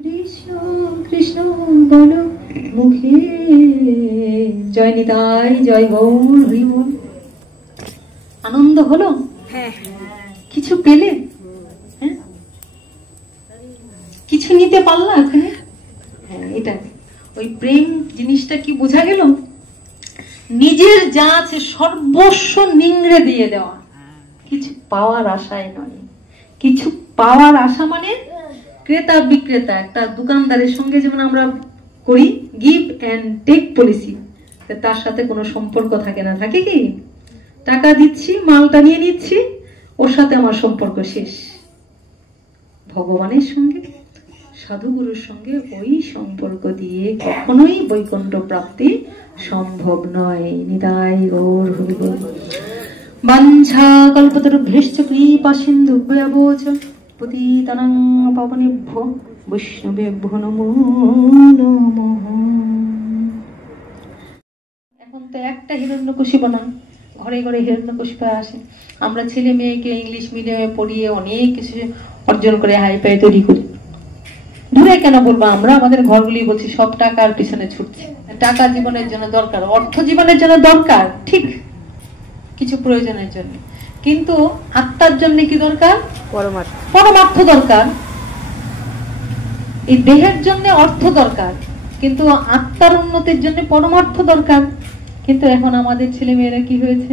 কৃষ্ণ কৃষ্ণ বলো মুখে, জয় নিতাই জয় গৌর হরি বল। আনন্দ হলো? কিছু পেলে? হ্যাঁ, কিছু নিতে পারলা ওখানে? হ্যাঁ, এটা ওই প্রেম জিনিসটা কি বোঝা গেল? নিজের যা আছে সর্বস্ব নিংড়ে দিয়ে দেওয়া, কিছু পাওয়ার আশায় নয়। কিছু পাওয়ার আশা মানে ক্রেতা বিক্রেতা, একটা দোকানদারের সঙ্গে যেমন আমরা করি গিভ এন্ড টেক পলিসি, তার সাথে কোনো সম্পর্ক থাকে না। থাকে কি? টাকা দিচ্ছি, মালটা নিয়ে নিচ্ছি, ওর সাথে আমার সম্পর্ক শেষ। ভগবানের সঙ্গে, সাধুগুরুর সঙ্গে ওই সম্পর্ক দিয়ে কখনোই বৈকুণ্ঠ প্রাপ্তি সম্ভব নয়। নিতাই গৌর হরি বল। বাঞ্ছা কল্পতরুভ্যশ্চ কৃপা সিন্ধুভ্যেব চ পতিতানাং পাবনেভ্যো বৈষ্ণবেভ্যো নমো নমঃ। এখন তো একটা হিরণ্যকশিপ না, ঘরে ঘরে হিরণ্যকশিপ আসে। আমরা ছেলে মেয়েকে ইংলিশ মিডিয়ামে পড়িয়ে অনেক কিছু অর্জন করে হাই পাই তৈরি করি। দূরে কেন বলবো, আমরা আমাদের ঘরগুলি বলছি সব টাকার পিছনে ছুটছে। টাকা জীবনের জন্য দরকার, অর্থ জীবনের জন্য দরকার, ঠিক কিছু প্রয়োজনের জন্য, কিন্তু আত্মার জন্য কি দরকার? পরমার্থ দরকার। এই দেহের জন্য অর্থ দরকার, কিন্তু আত্মার উন্নতির জন্য পরমার্থ দরকার। কিন্তু এখন আমাদের ছেলে মেয়েরা কি হয়েছে,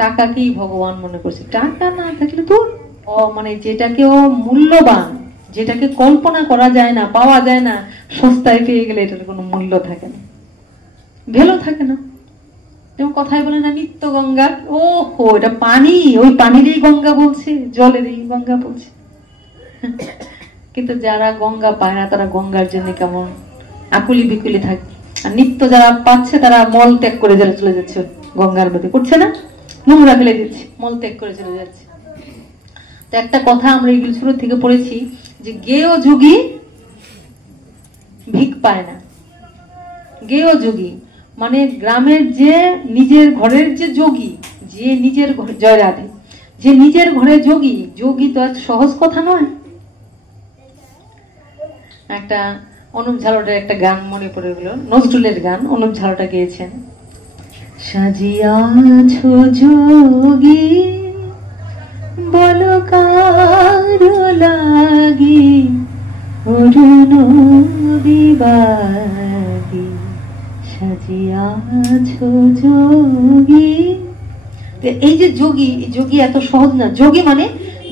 টাকাকেই ভগবান মনে করছে। টাকা না থাকলে তো মানে যেটাকে মূল্যবান, যেটাকে কল্পনা করা যায় না, পাওয়া যায় না, সস্তায় পেয়ে গেলে এটার কোনো মূল্য থাকে না, ভ্যালু থাকে না। যেমন কথায় বলে না নিত্য গঙ্গা, ও হো এটা পানি, ওই পানিরই গঙ্গা বলছে, জলেরই গঙ্গা বলছে। কিন্তু যারা গঙ্গা পায় না তারা গঙ্গার জন্য কেমন আকুলি বিকুলি থাকে। আর নিত্য যারা পাচ্ছে তারা মল ত্যাগ করে চলে যাচ্ছে গঙ্গার মধ্যে, করছে না? নোংরা ফেলে দিচ্ছে, মল ত্যাগ করে চলে যাচ্ছে। তো একটা কথা আমরা এগুলো শুরু থেকে পড়েছি যে গেয় যোগী ভিক পায় না। গেয় যোগী মানে গ্রামের যে নিজের ঘরের যে যোগী, যে নিজের ঘরে, জয় রাধে, যে নিজের ঘরে যোগী, যোগী তো এক সহজ কথা নয়। একটা অনুপ ঝালোটার একটা গান মনে পড়ে গেল, নজরুলের গান, অনুপ ঝালোটা গেয়েছেন। সাজিয়াছ যোগী বলো কারো লাগি অরুণ বিবাগী, সাজিয়াছ যোগী। এই যে যোগী, এই যোগী এত সহজ না। যোগী মানে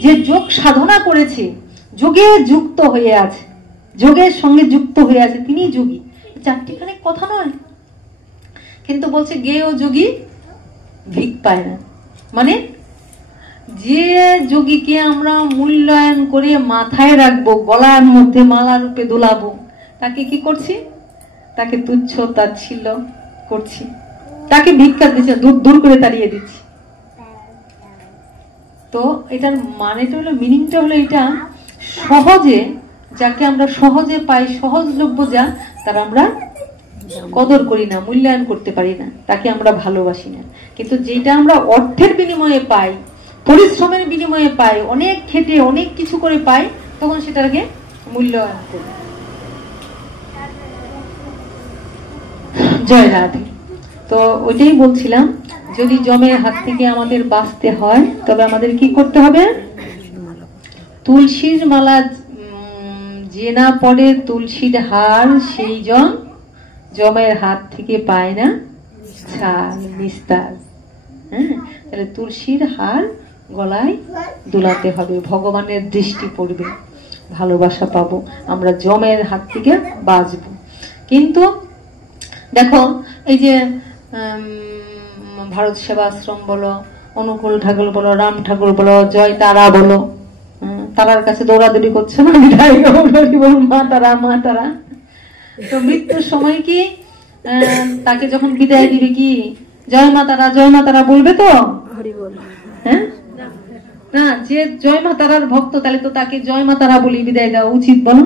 যে যোগ সাধনা করেছে, যোগে যুক্ত হয়ে আছে, যোগের সঙ্গে যুক্ত হয়ে আছে, তিনি যোগী। চারটিখানে কথা নয়, কিন্তু বলছে গেয় যোগী ভিক পায় না। মানে যে যোগীকে আমরা মূল্যায়ন করে মাথায় রাখবো, গলার মধ্যে মালা রূপে দোলাবো, তাকে কি করছি? তাকে তুচ্ছ তাচ্ছিল্য করছি, তাকে ভিক্ষা দিচ্ছে, দূর দূর করে তাড়িয়ে দিচ্ছি। তো এটার মানেটা হলো, মিনিংটা হলো এটা, সহজে যাকে আমরা সহজে পাই, সহজলভ্য যা, তার আমরা কদর করি না, মূল্যায়ন করতে পারি না, তাকে আমরা ভালোবাসি না। কিন্তু যেটা আমরা অর্থের বিনিময়ে পাই, পরিশ্রমের বিনিময়ে পাই, অনেক খেটে অনেক কিছু করে পাই, তখন সেটাকে মূল্যায়ন করি। জয় রাধে। তো ওইটাই বলছিলাম, যদি যমের হাত থেকে আমাদের বাঁচতে হয় তবে আমাদের কি করতে হবে? তুলসীর মালা যে না পড়ে তুলসীর হার, সেই জন যমের হাত থেকে পায় না ছাড় নিস্তার। হ্যাঁ, তাহলে তুলসীর হার গলায় দোলাতে হবে, ভগবানের দৃষ্টি পড়বে, ভালোবাসা পাবো, আমরা যমের হাত থেকে বাঁচবো। কিন্তু দেখো এই যে ভারত সেবাশ্রম বলো, অনুকূল ঠাকুর বলো, রাম ঠাকুর বলো, জয় তারা বলো, তারার কাছে দৌড়াদৌড়ি করছে না, মা তারা মা তারা। তো মৃত্যুর সময় কি তাকে যখন বিদায় দিবে কি জয় মা তারা বলবে তো? হ্যাঁ না, যে জয় মা তারার ভক্ত তাহলে তো তাকে জয় মা তারা বলি বিদায় দেওয়া উচিত, বলো?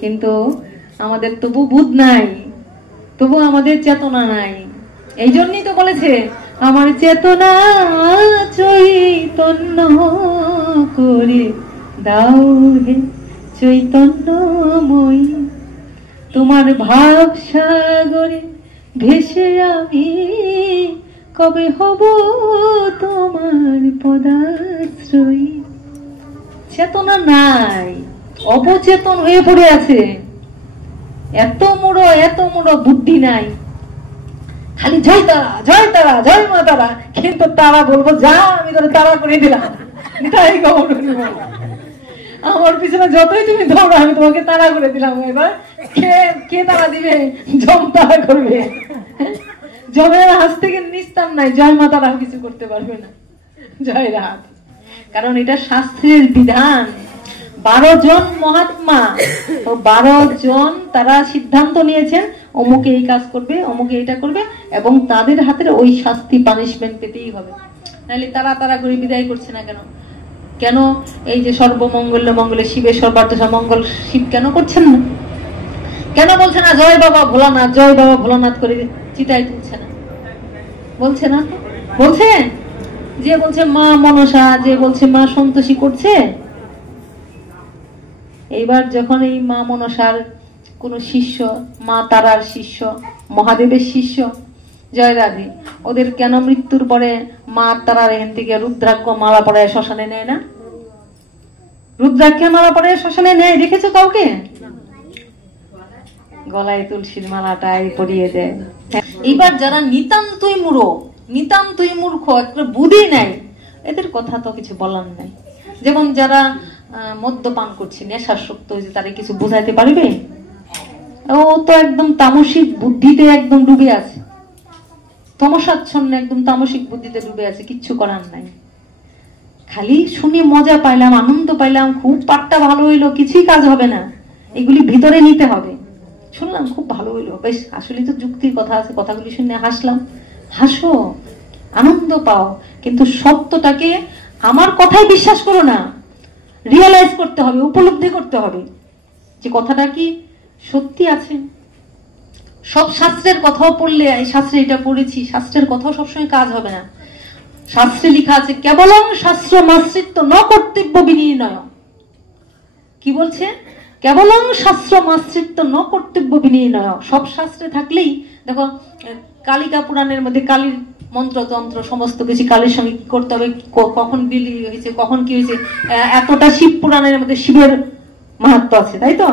কিন্তু আমাদের তবু বুধ নাই, তবু আমাদের চেতনা নাই। এই জন্যই তো বলেছে আমার চেতনা চৈতন্য করে দাও হে চৈতন্যময়ী, তোমার ভাব সাগরে ভেসে আমি কবে হব তোমার পদাশ্রয়ী। চেতনা নাই, অবচেতন হয়ে পড়ে আছে, এত মোড়ো বুদ্ধি নাই, খালি জয় তারা জয় তারা জয় মা তারা। কিন্তু তারা বলবো যা আমি তোর তারা করে দিলাম, তাই আমার পিছনে যতই তুমি দৌড়ো আমি তোমাকে তারা করে দিলাম। এবার কে তারা দিবে? জম তারা করবে। জমের হাত থেকে নিস্তার নাই, জয় মা তারা কিছু করতে পারবে না। জয় রাত, কারণ এটা শাস্ত্রের বিধান। 12 জন মহাত্মা, তো 12 জন তারা সিদ্ধান্ত নিয়েছেন অমুকে এই কাজ করবে, অমুকে এইটা করবে, এবং তাদের হাতের ওই শাস্তি পানিশমেন্ট পেতেই হবে। নাহলে তারা করে বিদায় করছে না কেন? কেন এই যে সর্বমঙ্গল মঙ্গলে শিবের সর্বার্থ মঙ্গল শিব কেন করছেন না? কেন বলছে না জয় বাবা ভোলানাথ, জয় বাবা ভোলানাথ করে চিতায় তুলছে না? বলছে না? বলছে, যে বলছে মা মনসা, যে বলছে মা সন্তোষী করছে। এইবার যখন এই মা মনসার কোন শিষ্য, মা তারার শিষ্য, মহাদেবের শিষ্য, জয় রাধে, ওদের কেন মৃত্যুর পরে মা তারার এখান থেকে রুদ্রাক্ষ মালা পড়ায় শ্মশানে নেয় না? রুদ্রাক্ষের মালা পড়ায় শ্মশানে নেয়, দেখেছো কাউকে? গলায় তুলসীর মালাটাই পরিয়ে দেয়। এইবার যারা নিতান্তই মূর্খ, একটা বুদ্ধি নাই, এদের কথা তো কিছু বলার নাই। যেমন যারা মদ্যপান করছে, নেশাসক্ত হয়েছে, তারা কিছু বোঝাইতে পারবে? ও তো একদম তামসিক বুদ্ধিতে একদম ডুবে আছে, তমসাচ্ছন্ন একদম তামসিক বুদ্ধিতে ডুবে আছে, কিচ্ছু করার নাই। খালি শুনে মজা পাইলাম, আনন্দ পাইলাম, খুব পাঠটা ভালো হইলো, কিছুই কাজ হবে না, এগুলি ভিতরে নিতে হবে। শুনলাম খুব ভালো হইলো, বেশ, আসলে তো যুক্তির কথা আছে, কথাগুলি শুনে হাসলাম, হাসো, আনন্দ পাও, কিন্তু সত্যটাকে আমার কথাই বিশ্বাস করো না, রিয়েলাইজ করতে হবে, উপলব্ধি করতে হবে যে কথাটা কি সত্যি আছে। সব শাস্ত্রের কথাও পড়লে, এই শাস্ত্রে এটা পড়েছি, শাস্ত্রের কথাও সবসময় কাজ হবে না। শাস্ত্রে লেখা আছে কেবলং শাস্ত্র মাশ্রিত্য ন কর্তব্য বিনির্ণয়। কি বলছে? কেবলং শাস্ত্র মাশ্রিত্য ন কর্তব্য বিনির্ণয়। সব শাস্ত্রে থাকলেই, দেখো কালিকা পুরাণের মধ্যে কালীর মন্ত্রতন্ত্র সমস্ত কিছু কালীর সঙ্গে কি করতে হবে, কখন বিলি হয়েছে, কখন কি হয়েছে, এতটা শিব পুরাণের মধ্যে শিবের মাহাত্ম্য আছে, তাই তো?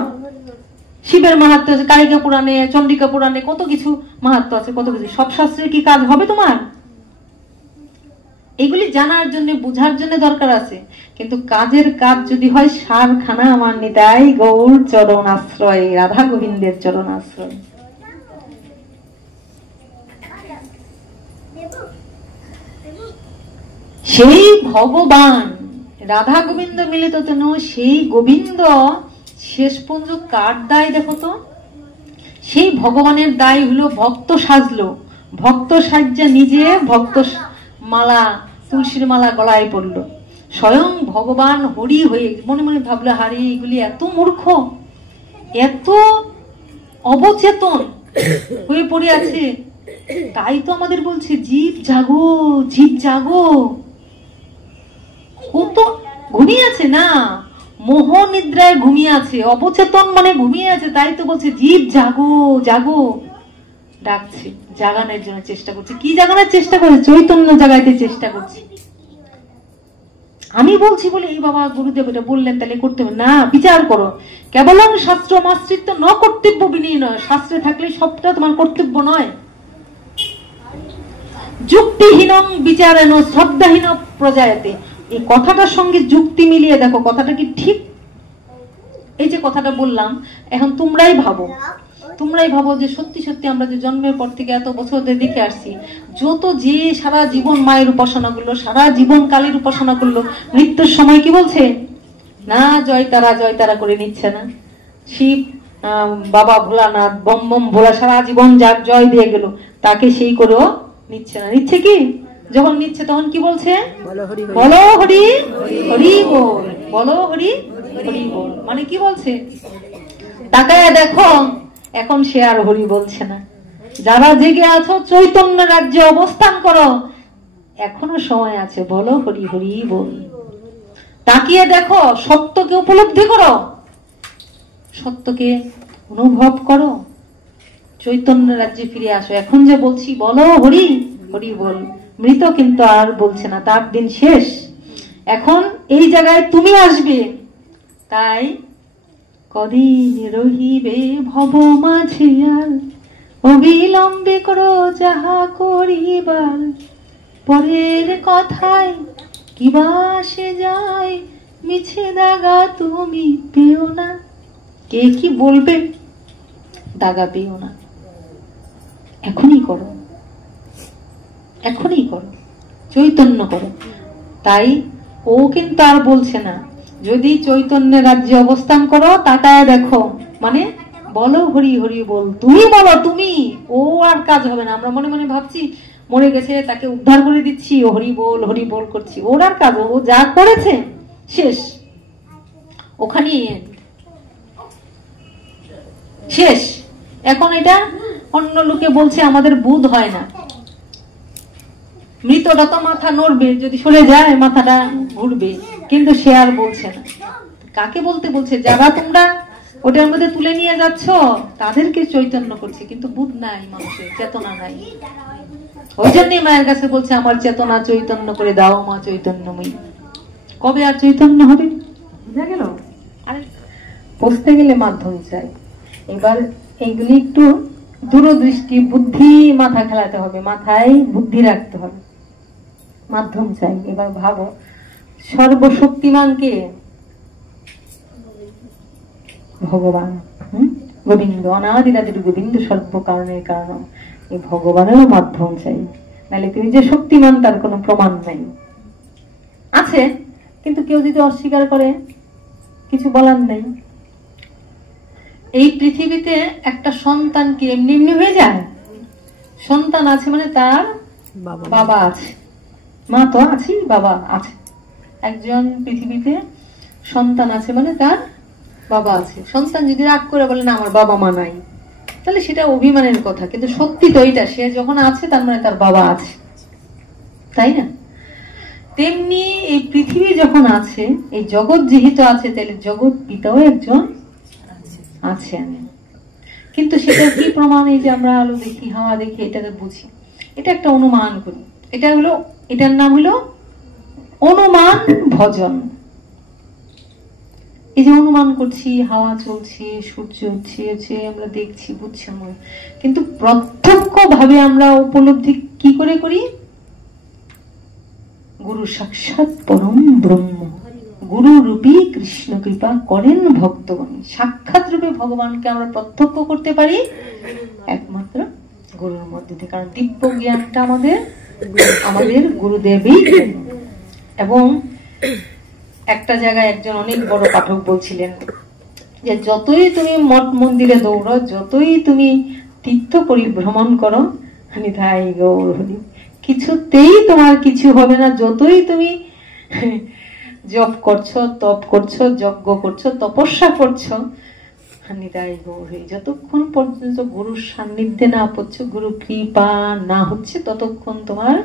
শিবের মাহাত্ম্য আছে কালিকা পুরাণে, চন্ডিকা পুরাণে, কত কিছু মাহাত্ম্য আছে, কত কিছু। সব শাস্ত্রের কি কাজ হবে তোমার? এগুলি জানার জন্য, বুঝার জন্য দরকার আছে, কিন্তু কাজের কাজ যদি হয় সারখানা আমার নিতাই গৌর চরণ আশ্রয়, রাধা গোবিন্দের চরণ আশ্রয়। সেই ভগবান রাধা গোবিন্দ মিলিত তেন, সেই গোবিন্দ শেষ পর্যন্ত কার দায় দেখো তো? সেই ভগবানের দায় হলো ভক্ত সাজলো, ভক্ত সাজ্জা নিজে ভক্ত মালা, তুলসীর মালা গলায় পড়লো, স্বয়ং ভগবান হরি হয়ে মনে মনে ভাবলো, হারে এগুলি এত মূর্খ, এত অবচেতন হয়ে পড়ে আছে, তাই তো আমাদের বলছে জীব জাগো, জীব জাগো। ও তো ঘুমিয়ে আছে না, মোহ নিদ্রায় ঘুমিয়ে আছে, অবচেতন মানে ঘুমিয়ে আছে, তাই তো বলছে জীব জাগো জাগো, ডাকছে, জাগানোর জন্য চেষ্টা করছে। কি জাগানোর চেষ্টা করছে? চৈতন্য জাগাইতে চেষ্টা করছে। আমি বলছি বলে এই বাবা গুরুদেব এটা বললেন, তাহলে করতে হবে না, বিচার করো। কেবলং শাস্ত্র মাশ্রিত্য ন কর্তব্য বিনির্ণয়। শাস্ত্রে থাকলে সবটা তোমার কর্তব্য নয়। যুক্তিহীনং বিচারেন শ্রদ্ধাহীন প্রজায়তে। এই কথাটার সঙ্গে যুক্তি মিলিয়ে দেখো, কথাটা কি ঠিক? এই যে কথাটা বললাম, এখন তোমরাই ভাবো যে সত্যি সত্যি আমরা যে জন্মের পর থেকে এত বছর ধরে দেখে আসছি, যত যে সারা জীবন মায়ের উপাসনা করলো, সারা জীবন কালীর উপাসনা করলো, মৃত্যুর সময় কি বলছে না জয় তারা করে নিচ্ছে না? শিব বাবা ভোলানাথ বম বম ভোলা সারা জীবন যার জয় দিয়ে গেল, তাকে সেই করেও নিচ্ছে না। নিচ্ছে কি? যখন নিচ্ছে তখন কি বলছে? বলো হরি হরি বল, বলো হরি হরি বল। মানে কি বলছে? তাকায় দেখো, এখন সে আর হরি বলছে না। যারা জেগে আছো চৈতন্য রাজ্যে অবস্থান করো, এখনো সময় আছে, বলো হরি হরি বল। তাকিয়ে দেখো, সত্যকে উপলব্ধি করো, সত্যকে অনুভব করো, চৈতন্য রাজ্যে ফিরে আসো। এখন যে বলছি বলো হরি হরি বল, মৃত কিন্তু আর বলছে না, তার দিন শেষ। এখন এই জায়গায় তুমি আসবে, তাই কদিন রহিবে ভব মাঝে আর, অবিলম্বে করো যাহা করিবার, পরের কথায় কিবা সে যায়, মিছে দাগা তুমি পেও না। কে কি বলবে, দাগা পেও না, এখনই করো, এখনই করো, চৈতন্য করো। তাই ও কিন্তু আর বলছে না যদি চৈতন্যের রাজ্যে অবস্থান করো তাকায় দেখো, মানে বলো হরি হরি বল, তুমি বলো, তুমি, ও আর কাজ হবে না। আমরা মনে মনে ভাবছি মরে গেছে তাকে উদ্ধার করে দিচ্ছি, ও হরি বল করছি, ওর আর কাজ, ও যা করেছে শেষ, ওখানেই শেষ। এখন এটা অন্য লোকে বলছে, আমাদের বুধ হয় না। মৃতটা তো মাথা নড়বে, যদি সরে যায় মাথাটা ঘুরবে, কিন্তু সে আর বলছে না। কাকে বলতে বলছে? যারা তোমরা ওটার মধ্যে তুলে নিয়ে যাচ্ছ তাদেরকে চৈতন্য করছে, কিন্তু বুধ নাই, মানুষের চেতনা নাই। ওই জন্যই মায়ের কাছে বলছে আমার চেতনা চৈতন্য করে দাও মা চৈতন্যময়ী। কবে আর চৈতন্য হবে? বুঝা গেল? আর বুঝতে গেলে মাধ্যম চাই। এবার এইগুলি একটু দূরদৃষ্টি, বুদ্ধি মাথা খেলাতে হবে, মাথায় বুদ্ধি রাখতে হবে, মাধ্যম চাই। এবার ভাবো, সর্বশক্তিমান কে? ভগবান, গোবিন্দ, অনাদিরাদির গোবিন্দ, সর্ব কারণের কারণ। এই ভগবানেরও মাধ্যম চাই, নাহলে তিনি যে শক্তিমান তার কোনো প্রমাণ নাই। আছে, কিন্তু কেউ যদি অস্বীকার করে কিছু বলার নেই। এই পৃথিবীতে একটা সন্তান কি এমনি এমনি হয়ে যায়? সন্তান আছে মানে তার বাবা আছে, মা তো আছে, বাবা আছে। একজন পৃথিবীতে সন্তান আছে মানে তার বাবা আছে। সন্তান যদি রাগ করে বলে না আমার বাবা মা নাই, তাহলে সেটা অভিমানের কথা, কিন্তু সত্যি তো এইটা, সে যখন আছে তার মানে তার বাবা আছে, তাই না? তেমনি এই পৃথিবী যখন আছে, এই জগৎ যেহেতু আছে, তাহলে জগৎ পিতাও একজন আছে। কিন্তু সেটা কি প্রমাণ? এই যে আমরা আলো দেখি, হাওয়া দেখি, এটাতে বুঝি, এটা একটা অনুমান করি। এটার নাম হলো অনুমান ভজন। এই যে অনুমান করছি, হাওয়া চলছে, সূর্য হচ্ছে, আমরা দেখছি, বুঝছি, কিন্তু প্রত্যক্ষ ভাবে আমরা উপলব্ধি কি করে করি? গুরু সাক্ষাৎ পরম ব্রহ্ম, গুরু রূপী কৃষ্ণ কৃপা করেন ভক্তগণ। সাক্ষাৎ রূপে ভগবানকে আমরা প্রত্যক্ষ করতে পারি একমাত্র গুরুর মধ্যে দিয়ে, কারণ দিব্য জ্ঞানটা আমাদের গুরুদেবই। এবং একটা জায়গায় একজন অনেক বড় পাঠক বলছিলেন যে যতই তুমি মঠ মন্দিরে দৌড়ো, যতই তুমি তীর্থ পরিভ্রমণ করো, নিতাই গৌর হরি, কিছুতেই তোমার কিছু হবে না। যতই তুমি জপ করছো, তপ করছো, যজ্ঞ করছো, তপস্যা করছো, নিতাই গৌর হরি, যতক্ষণ পর্যন্ত গুরুর সান্নিধ্যে না পড়ছো, গুরু কৃপা না হচ্ছে, ততক্ষণ তোমার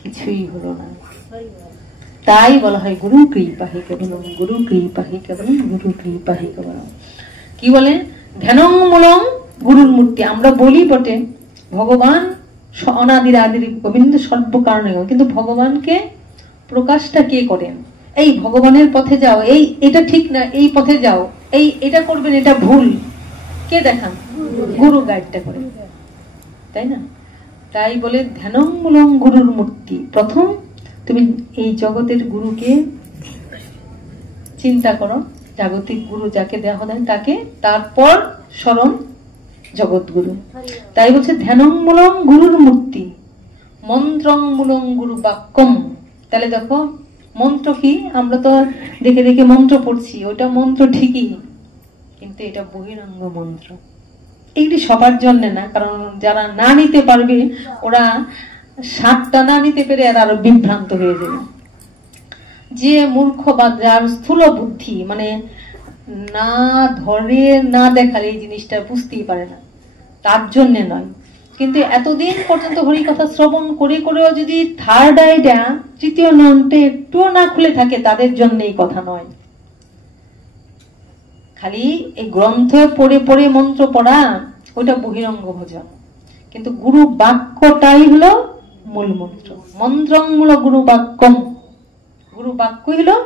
কিছুই হলো না। তাই বলা হয় গুরু কৃপা হি কেবলম, গুরু কৃপা হি কেবলম, গুরু কৃপা হি কেবলম। কি বলে? ধ্যানং মূলং গুরুর মূর্তি। আমরা বলি বটে ভগবান অনাদির আদির গোবিন্দ সর্ব কারণে, কিন্তু ভগবানকে প্রকাশটা কে করেন? এই ভগবানের পথে যাও, এই এটা ঠিক না, এই পথে যাও, এই এটা করবেন, এটা ভুল, কে দেখান? গুরু গাইডটা করে, তাই না? তাই বলে ধ্যানং মূলং গুরুর মূর্তি। প্রথম তুমি এই জগতের গুরুকে চিন্তা করো, জাগতিক গুরু যাকে দেওয়া দেন তাকে, তারপর স্মরণ জগৎগুরু। তাই বলছে ধ্যানং মূলং গুরুর মূর্তি, মন্ত্রং মূলং গুরু বাক্যম। তাহলে দেখো মন্ত্র কি? আমরা তো দেখে দেখে মন্ত্র পড়ছি, ওটা মন্ত্র ঠিকই, কিন্তু এটা বহিরঙ্গ মন্ত্র। এইটি সবার জন্য না, কারণ যারা না নিতে পারবে, ওরা সাতটা না নিতে পেরে আর আরো বিভ্রান্ত হয়ে যাবে। যে মূর্খ বা যার স্থূল বুদ্ধি, মানে না ধরে না দেখালে এই জিনিসটা বুঝতেই পারে না, তার জন্য নয়। কিন্তু এতদিন পর্যন্ত হরি কথা শ্রবণ করে করেও যদি থার্ড আইটা, তৃতীয় ননটা একটুও না খুলে থাকে, তাদের জন্য এই কথা নয়। খালি এই গ্রন্থ পড়ে পড়ে মন্ত্র পড়া ওইটা বহিরঙ্গ ভোজন, কিন্তু গুরু বাক্যটাই হলো মূল মন্ত্র। মন্ত্রং মূল গুরু বাক্যম, গুরু বাক্যই হলো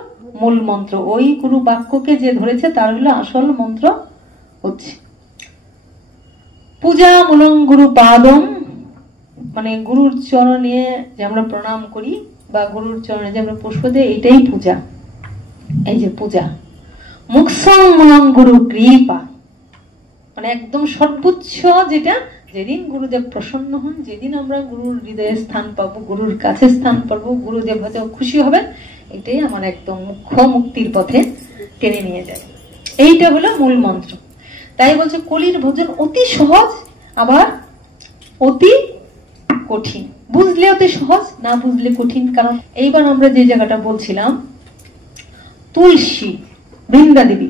মূল মন্ত্র। ওই গুরু বাক্যকে যে ধরেছে তার হলো আসল মন্ত্র হচ্ছে পূজা মূলং গুরু পাদম, মানে গুরুর চরণে যে আমরা প্রণাম করি বা গুরুর চরণে যে আমরা পুষ্প দিই, এটাই পূজা। এই যে পূজা মুখসং মূলং গুরু কৃপা, মানে একদম সর্বোচ্চ যেটা, যেদিন গুরুদেব প্রসন্ন হন, যেদিন আমরা গুরুর হৃদয়ে স্থান পাবো, গুরুর কাছে স্থান পাবো, গুরুদেব হয়তো খুশি হবেন, এটাই আমার একদম মুখ্য মুক্তির পথে টেনে নিয়ে যায়। এইটা হলো মূল মন্ত্র। তাই বলছে কলির ভোজন অতি সহজ, আবার অতি কঠিন। বুঝলে অতি সহজ, না বুঝলে কঠিন। কারণ এইবার আমরা যে জায়গাটা বলছিলাম তুলসী, বৃন্দা দেবী,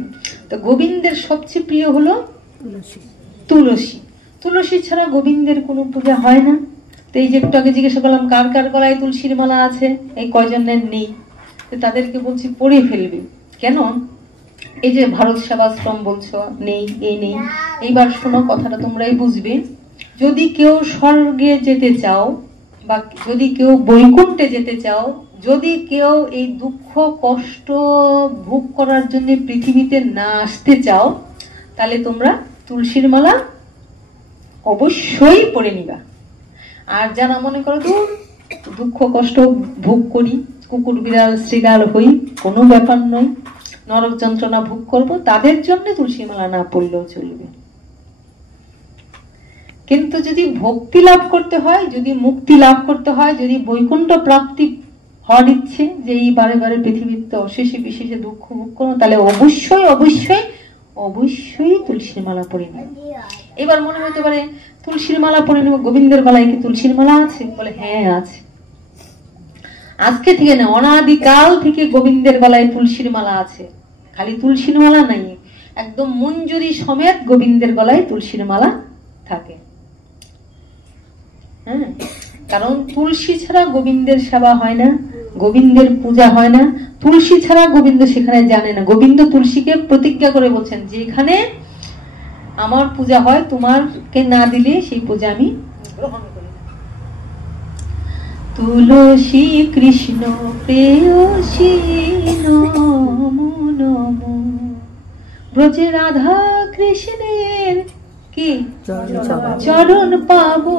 তো গোবিন্দের সবচেয়ে প্রিয় হলো তুলসী। তুলসী ছাড়া গোবিন্দের কোনো পূজা হয় না। তো এই যে একটু আগে জিজ্ঞাসা করলাম কার কার গলায় তুলসীর মালা আছে, এই কয়জনের নেই, তো তাদেরকে বলছি পড়ে ফেলবে। কেন? এই যে ভারত সেবাশ্রম বলছো নেই, এই নেই। এইবার শোনো, কথাটা তোমরাই বুঝবে। যদি কেউ স্বর্গে যেতে চাও, বা যদি কেউ বৈকুণ্ঠে যেতে চাও, যদি কেউ এই দুঃখ কষ্ট ভোগ করার জন্য পৃথিবীতে না আসতে চাও, তাহলে তোমরা তুলসীর মালা অবশ্যই পড়ে নিবা। আর যারা মনে করো দুঃখ কষ্ট ভোগ করি, কুকুর বিড়াল শ্রীগাল হই, কোনো ব্যাপার নয়, নরক যন্ত্রণা ভোগ করব, তাদের জন্য তুলসী মালা না পড়লেও চলবে। কিন্তু যদি ভক্তি লাভ করতে হয়, যদি মুক্তি লাভ করতে হয়, যদি বৈকুণ্ঠ প্রাপ্তি হওয়ার ইচ্ছে, যে এই বারে বারে পৃথিবীতে অশেষে বিশেষে দুঃখ ভোগ করো, তাহলে অবশ্যই অবশ্যই অবশ্যই তুলসীর মালা পরে নেব। এবার মনে হতে পারে তুলসীর মালা পরে নেব, গোবিন্দের গলায় কি তুলসীর মালা আছে? বলে হ্যাঁ আছে। আজকে থেকে না, অনাদিকাল থেকে গোবিন্দের গলায় তুলসীর মালা আছে। খালি তুলসীর মালা নাই, একদম মঞ্জুরি সমেত গোবিন্দের গলায় তুলসীর মালা থাকে। হ্যাঁ, কারণ তুলসী ছাড়া গোবিন্দের সেবা হয় না, গোবিন্দের পূজা হয় না। তুলসী ছাড়া গোবিন্দ সেখানে জানে না। গোবিন্দ তুলসীকে প্রতিজ্ঞা করে বলছেন, যেখানে আমার পূজা হয়, তোমারকে না দিলে সেই পূজা আমি গ্রহণ করি। তুলসী কৃষ্ণ প্রেয়সী নমো নমো, ব্রজে রাধা কৃষ্ণের কি চরণ পাবো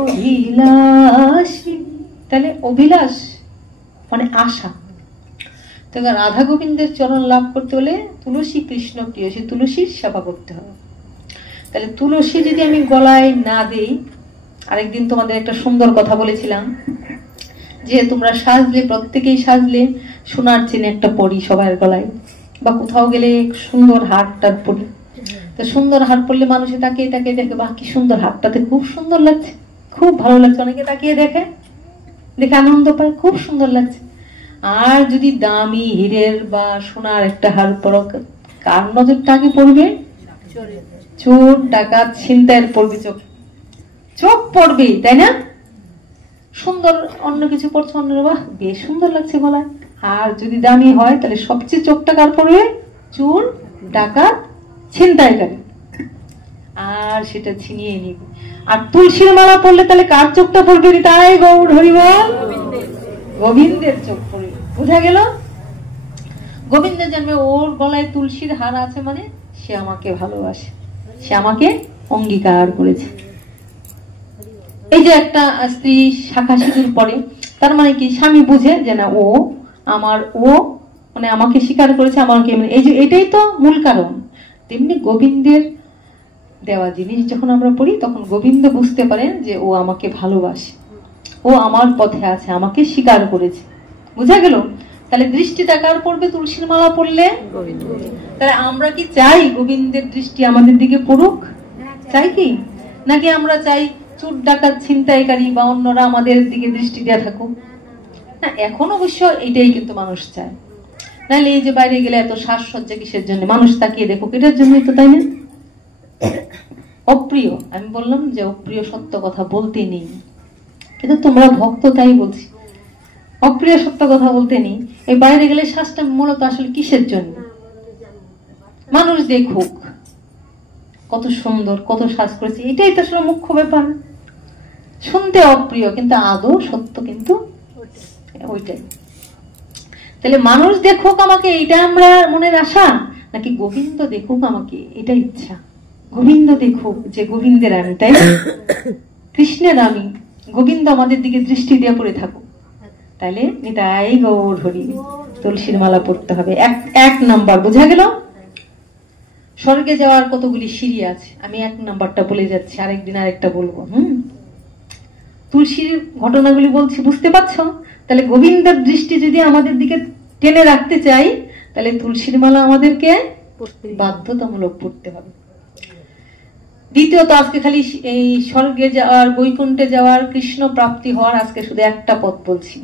অভিলাষী। তাহলে অভিলাষ মানে আশা। তো রাধা গোবিন্দের চরণ লাভ করতে হলে তুলসী কৃষ্ণ প্রেয়সী, তুলসীর সেবা করতে হবে। তাহলে তুলসী যদি আমি গলায় না দেই, আরেকদিন তোমাদের একটা সুন্দর কথা বলেছিলাম যে তোমরা সাজলে, প্রত্যেকেই সাজলে সোনার চেন একটা পরি সবার গলায়, বা কোথাও গেলে সুন্দর হারটা পরি। তো সুন্দর হার পরলে মানুষে তাকিয়ে তাকিয়ে দেখে, বাহ কি সুন্দর, হারটাতে খুব সুন্দর লাগছে, খুব ভালো লাগছে। অনেকে তাকিয়ে দেখে, দেখে আনন্দ পায়, খুব সুন্দর লাগছে। আর যদি দামি হীরের বা সোনার একটা হার পরো, কার নজরটা আগে পড়বে? চোর ডাকাত ছিনতাইয়ের পড়বে, চোখ পড়বে, তাই না? সুন্দর অন্য কিছু পড়ছে, অন্য বাহ বেশ সুন্দর লাগছে গলায়। আর যদি দামি হয়, তাহলে সবচেয়ে চোখটা কার পড়বে? চোর ডাকাত ছিনতাইকারী, আর সেটা ছিনিয়ে নিবে। আর তুলসীর মালা পড়লে তাহলে কার চোখটা পড়বে? তাই গৌর হরিবল, গোবিন্দের চোখ পড়বে। বুঝা গেল? গোবিন্দের জন্মে ওর গলায় তুলসীর হার আছে, মানে সে আমাকে ভালোবাসে, সে আমাকে অঙ্গীকার করেছে। এই যে একটা স্ত্রী শাখা সিঁদুর পরে, তার মানে কি স্বামী বুঝে যে না ও আমার, ও মানে আমাকে স্বীকার করেছে, আমাকে, এই যে এটাই তো মূল কারণ। তেমনি গোবিন্দের দেওয়া জিনিস যখন আমরা পড়ি, তখন গোবিন্দ বুঝতে পারেন যে ও আমাকে ভালোবাসে, ও আমার পথে আছে, আমাকে স্বীকার করেছে। বুঝা গেল? তাহলে দৃষ্টিটা কার পড়বে? তুলসীর মালা পড়লে। তাহলে আমরা কি চাই গোবিন্দের দৃষ্টি আমাদের দিকে পড়ুক? চাই কি? নাকি আমরা চাই চোর ডাকাত ছিনতাইকারী বা অন্যরা আমাদের দিকে দৃষ্টি দিয়ে থাকুক? না, এখন অবশ্য এটাই কিন্তু মানুষ চায়। নাহলে এই যে বাইরে গেলে এত সাজসজ্জা কিসের জন্য? মানুষ তাকিয়ে দেখুক, এটার জন্যই তো, তাই না? অপ্রিয়, আমি বললাম যে অপ্রিয় সত্য কথা বলতে নেই, কিন্তু তোমরা ভক্ত তাই বলছি, অপ্রিয় সত্য কথা বলতে নেই। এই বাইরে গেলে শ্বাসটা মূলত আসলে কিসের জন্য? মানুষ দেখুক কত সুন্দর, কত সাজ করেছে, এটাই তো আসলে মুখ্য ব্যাপার। শুনতে অপ্রিয় কিন্তু আদৌ সত্য কিন্তু ওইটাই। তাহলে মানুষ দেখুক আমাকে, এটা আমরা মনের আশা, নাকি গোবিন্দ দেখুক আমাকে, এটা ইচ্ছা। গোবিন্দ দেখুক যে গোবিন্দের আমি, তাই কৃষ্ণের আমি, গোবিন্দ আমাদের দিকে দৃষ্টি দিয়ে পড়ে থাকুক। তাহলে নিতাই গৌর হরি, তুলসীর মালা পড়তে হবে। এক নাম্বার বোঝা গেল। স্বর্গে যাওয়ার কতগুলি সিঁড়ি আছে, আমি এক নাম্বারটা বলে যাচ্ছি, আরেকদিন আরেকটা বলবো। তুলসীর ঘটনাগুলি বলছি, বুঝতে পারছো? তাহলে গোবিন্দের দৃষ্টি যদি আমাদের দিকে টেনে রাখতে চাই, তাহলে তুলসীর মালা আমাদেরকে বাধ্যতামূলক পড়তে হবে। দ্বিতীয়ত, আজকে খালি এই স্বর্গে যাওয়ার, বৈকুণ্ঠে যাওয়ার, কৃষ্ণ প্রাপ্তি হওয়ার আজকে শুধু একটা পথ বলছি।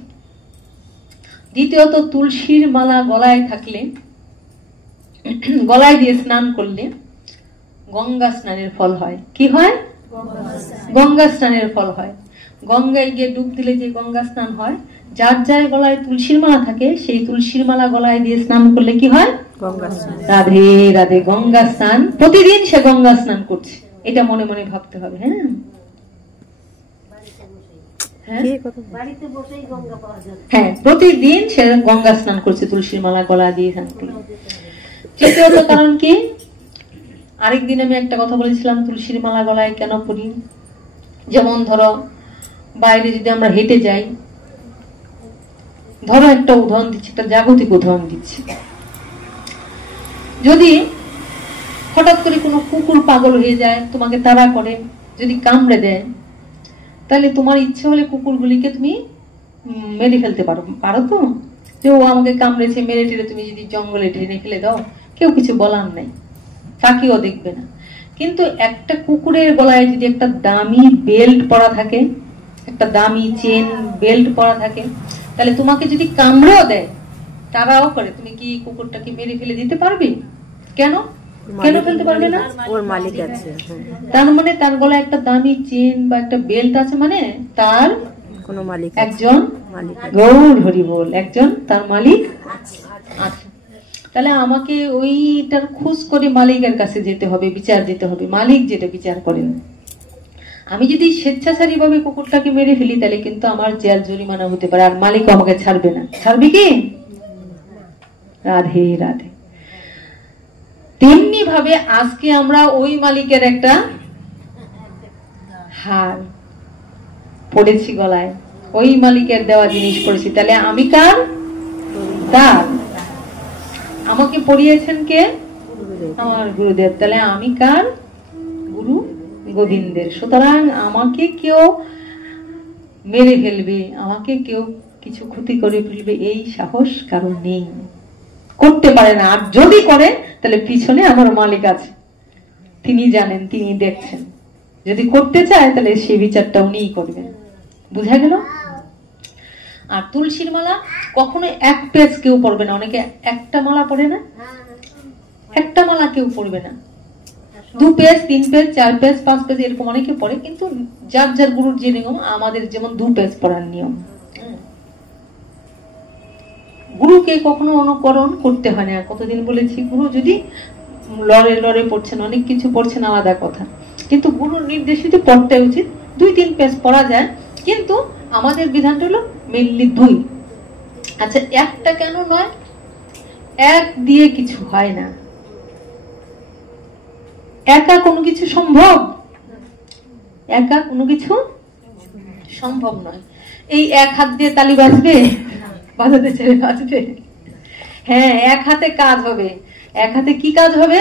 দ্বিতীয়ত, তুলসীর মালা গলায় থাকলে, গলায় দিয়ে স্নান করলে গঙ্গা স্নানের ফল হয়। কি হয়? গঙ্গা স্নানের ফল হয়। গঙ্গায় গিয়ে ডুব দিলে যে গঙ্গা স্নান হয়, যার যার গলায় তুলসীর মালা থাকে, সেই তুলসীর মালা গলায় দিয়ে স্নান করলে কি হয়? গঙ্গা স্নান। রাধে রাধে, গঙ্গা স্নান। প্রতিদিন সে গঙ্গা স্নান করছে, এটা মনে মনে ভাবতে হবে। হ্যাঁ, প্রতিদিন সে গঙ্গা স্নান করছে তুলসীর মালা গলা দিয়ে স্নান করলে। তৃতীয়ত কারণ কি? আরেকদিন আমি একটা কথা বলেছিলাম, তুলসীর মালা গলায় কেন পড়ি। যেমন ধরো বাইরে যদি আমরা হেঁটে যাই, ধরো একটা উদাহরণ দিচ্ছি, একটা জাগতিক উদাহরণ দিচ্ছি। যদি হঠাৎ করে কোনো কুকুর পাগল হয়ে যায়, তোমাকে তাড়া করে, যদি কামড়ে দেয়, তাহলে তোমার ইচ্ছে হলে কুকুরগুলিকে তুমি মেরে ফেলতে পারো তো, যে ও আমাকে কামড়েছে, মেরে টেরে তুমি যদি জঙ্গলে টেনে ফেলে দাও, কেউ কিছু বলার নাই, তাকেও দেখবে না। কিন্তু একটা কুকুরের গলায় যদি একটা দামি বেল্ট পরা থাকে, একটা দামি চেন বেল্ট পরা থাকে, তাহলে তোমাকে যদি কামড়েও দেয়, তারাও করে, তুমি কি কুকুরটাকে মেরে ফেলে দিতে পারবে? কেন কেন ফেলতে পারবে না? ওর মালিক আছে। তার মানে তার গলায় একটা দামি চেন বা একটা বেল্ট আছে, মানে তার কোনো মালিক, একজন গৌর হরি বল, একজন তার মালিক আছে। তাহলে আমাকে ওইটার খোঁজ করে মালিকের কাছে যেতে হবে, বিচার যেতে হবে, মালিক যেটা বিচার করেন। আমি যদি স্বেচ্ছাচারী ভাবে কুকুরটাকে মেরে ফেলি, তাহলে কিন্তু আমার জেল জরিমানা হতে পারে, আর মালিক আমাকে ছাড়বে না। ছাড়বে কি? রাধে রাধে। তেমনি ভাবে আজকে আমরা ওই মালিকের একটা হার পড়েছি গলায়, ওই মালিকের দেওয়া জিনিস পড়েছি, তাহলে আমি কার? তার। আমাকে পড়িয়েছেন কে? আমার গুরুদেব। তাহলে আমি কার? গুরু গোবিন্দের। সুতরাং আমাকে কেউ মেরে ফেলবে, আমাকে কেউ কিছু ক্ষতি করে ফেলবে, এই সাহস কারণ নেই, করতে পারে না। আর যদি করে, তাহলে পিছনে আমার মালিক আছে, তিনি জানেন, তিনি দেখছেন। যদি করতে চায়, তাহলে সেই বিচারটা উনিই করবেন। বুঝা গেল? আর তুলসীর মালা কখনো এক পেজ কেউ পড়বে না। অনেকে একটা মালা পড়ে না, একটা মালা কেউ পড়বে না, 2 পেজ 3 পেজ 4 পেজ 5 পেজ এরকম অনেকে পড়ে, কিন্তু যার যার গুরুর যে নিয়ম, আমাদের যেমন 2 পেজ পড়ার নিয়ম। গুরুকে কখনো অনুকরণ করতে হয় না। কতদিন বলেছি, গুরু যদি লড়ে লড়ে পড়ছেন, অনেক কিছু পড়ছেন, আলাদা কথা, কিন্তু গুরুর নির্দেশিত পড়তে উচিত। 2-3 পেজ পড়া যায়, কিন্তু আমাদের বিধানটা হলো মেনলি 2। আচ্ছা, একটা কেন নয়? এক দিয়ে কিছু হয় না, একা কোনো কিছু সম্ভব? একা কোনো কিছু সম্ভব নয়। এই এক হাত দিয়ে তালি বাজবে, বাজাতে ছেড়ে বাজবে? হ্যাঁ, এক হাতে কাজ হবে। এক হাতে কি কাজ হবে?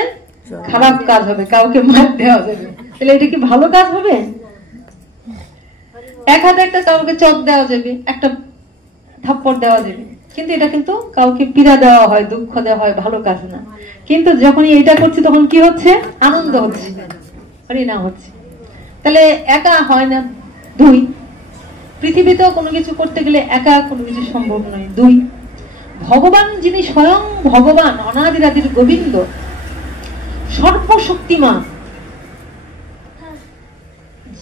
খারাপ কাজ হবে, কাউকে মার দেওয়া যাবে। তাহলে এটা কি ভালো কাজ হবে? এক হাতে একটা কাউকে চট দেওয়া যাবে, একটা থাপ্পড় দেওয়া যাবে, কিন্তু এটা কিন্তু কাউকে পীড়া দেওয়া হয়, দুঃখ দেওয়া হয়, ভালো কাজ না। কিন্তু যখন এটা করছে, তখন কি হচ্ছে? আনন্দ হচ্ছে, না হচ্ছে। তাহলে একা হয় না, 2। পৃথিবীতেও কোনো কিছু করতে গেলে একা কোনো কিছু সম্ভব নয়, 2। ভগবান যিনি স্বয়ং ভগবান, অনাদিরাদির গোবিন্দ, সর্বশক্তিমান,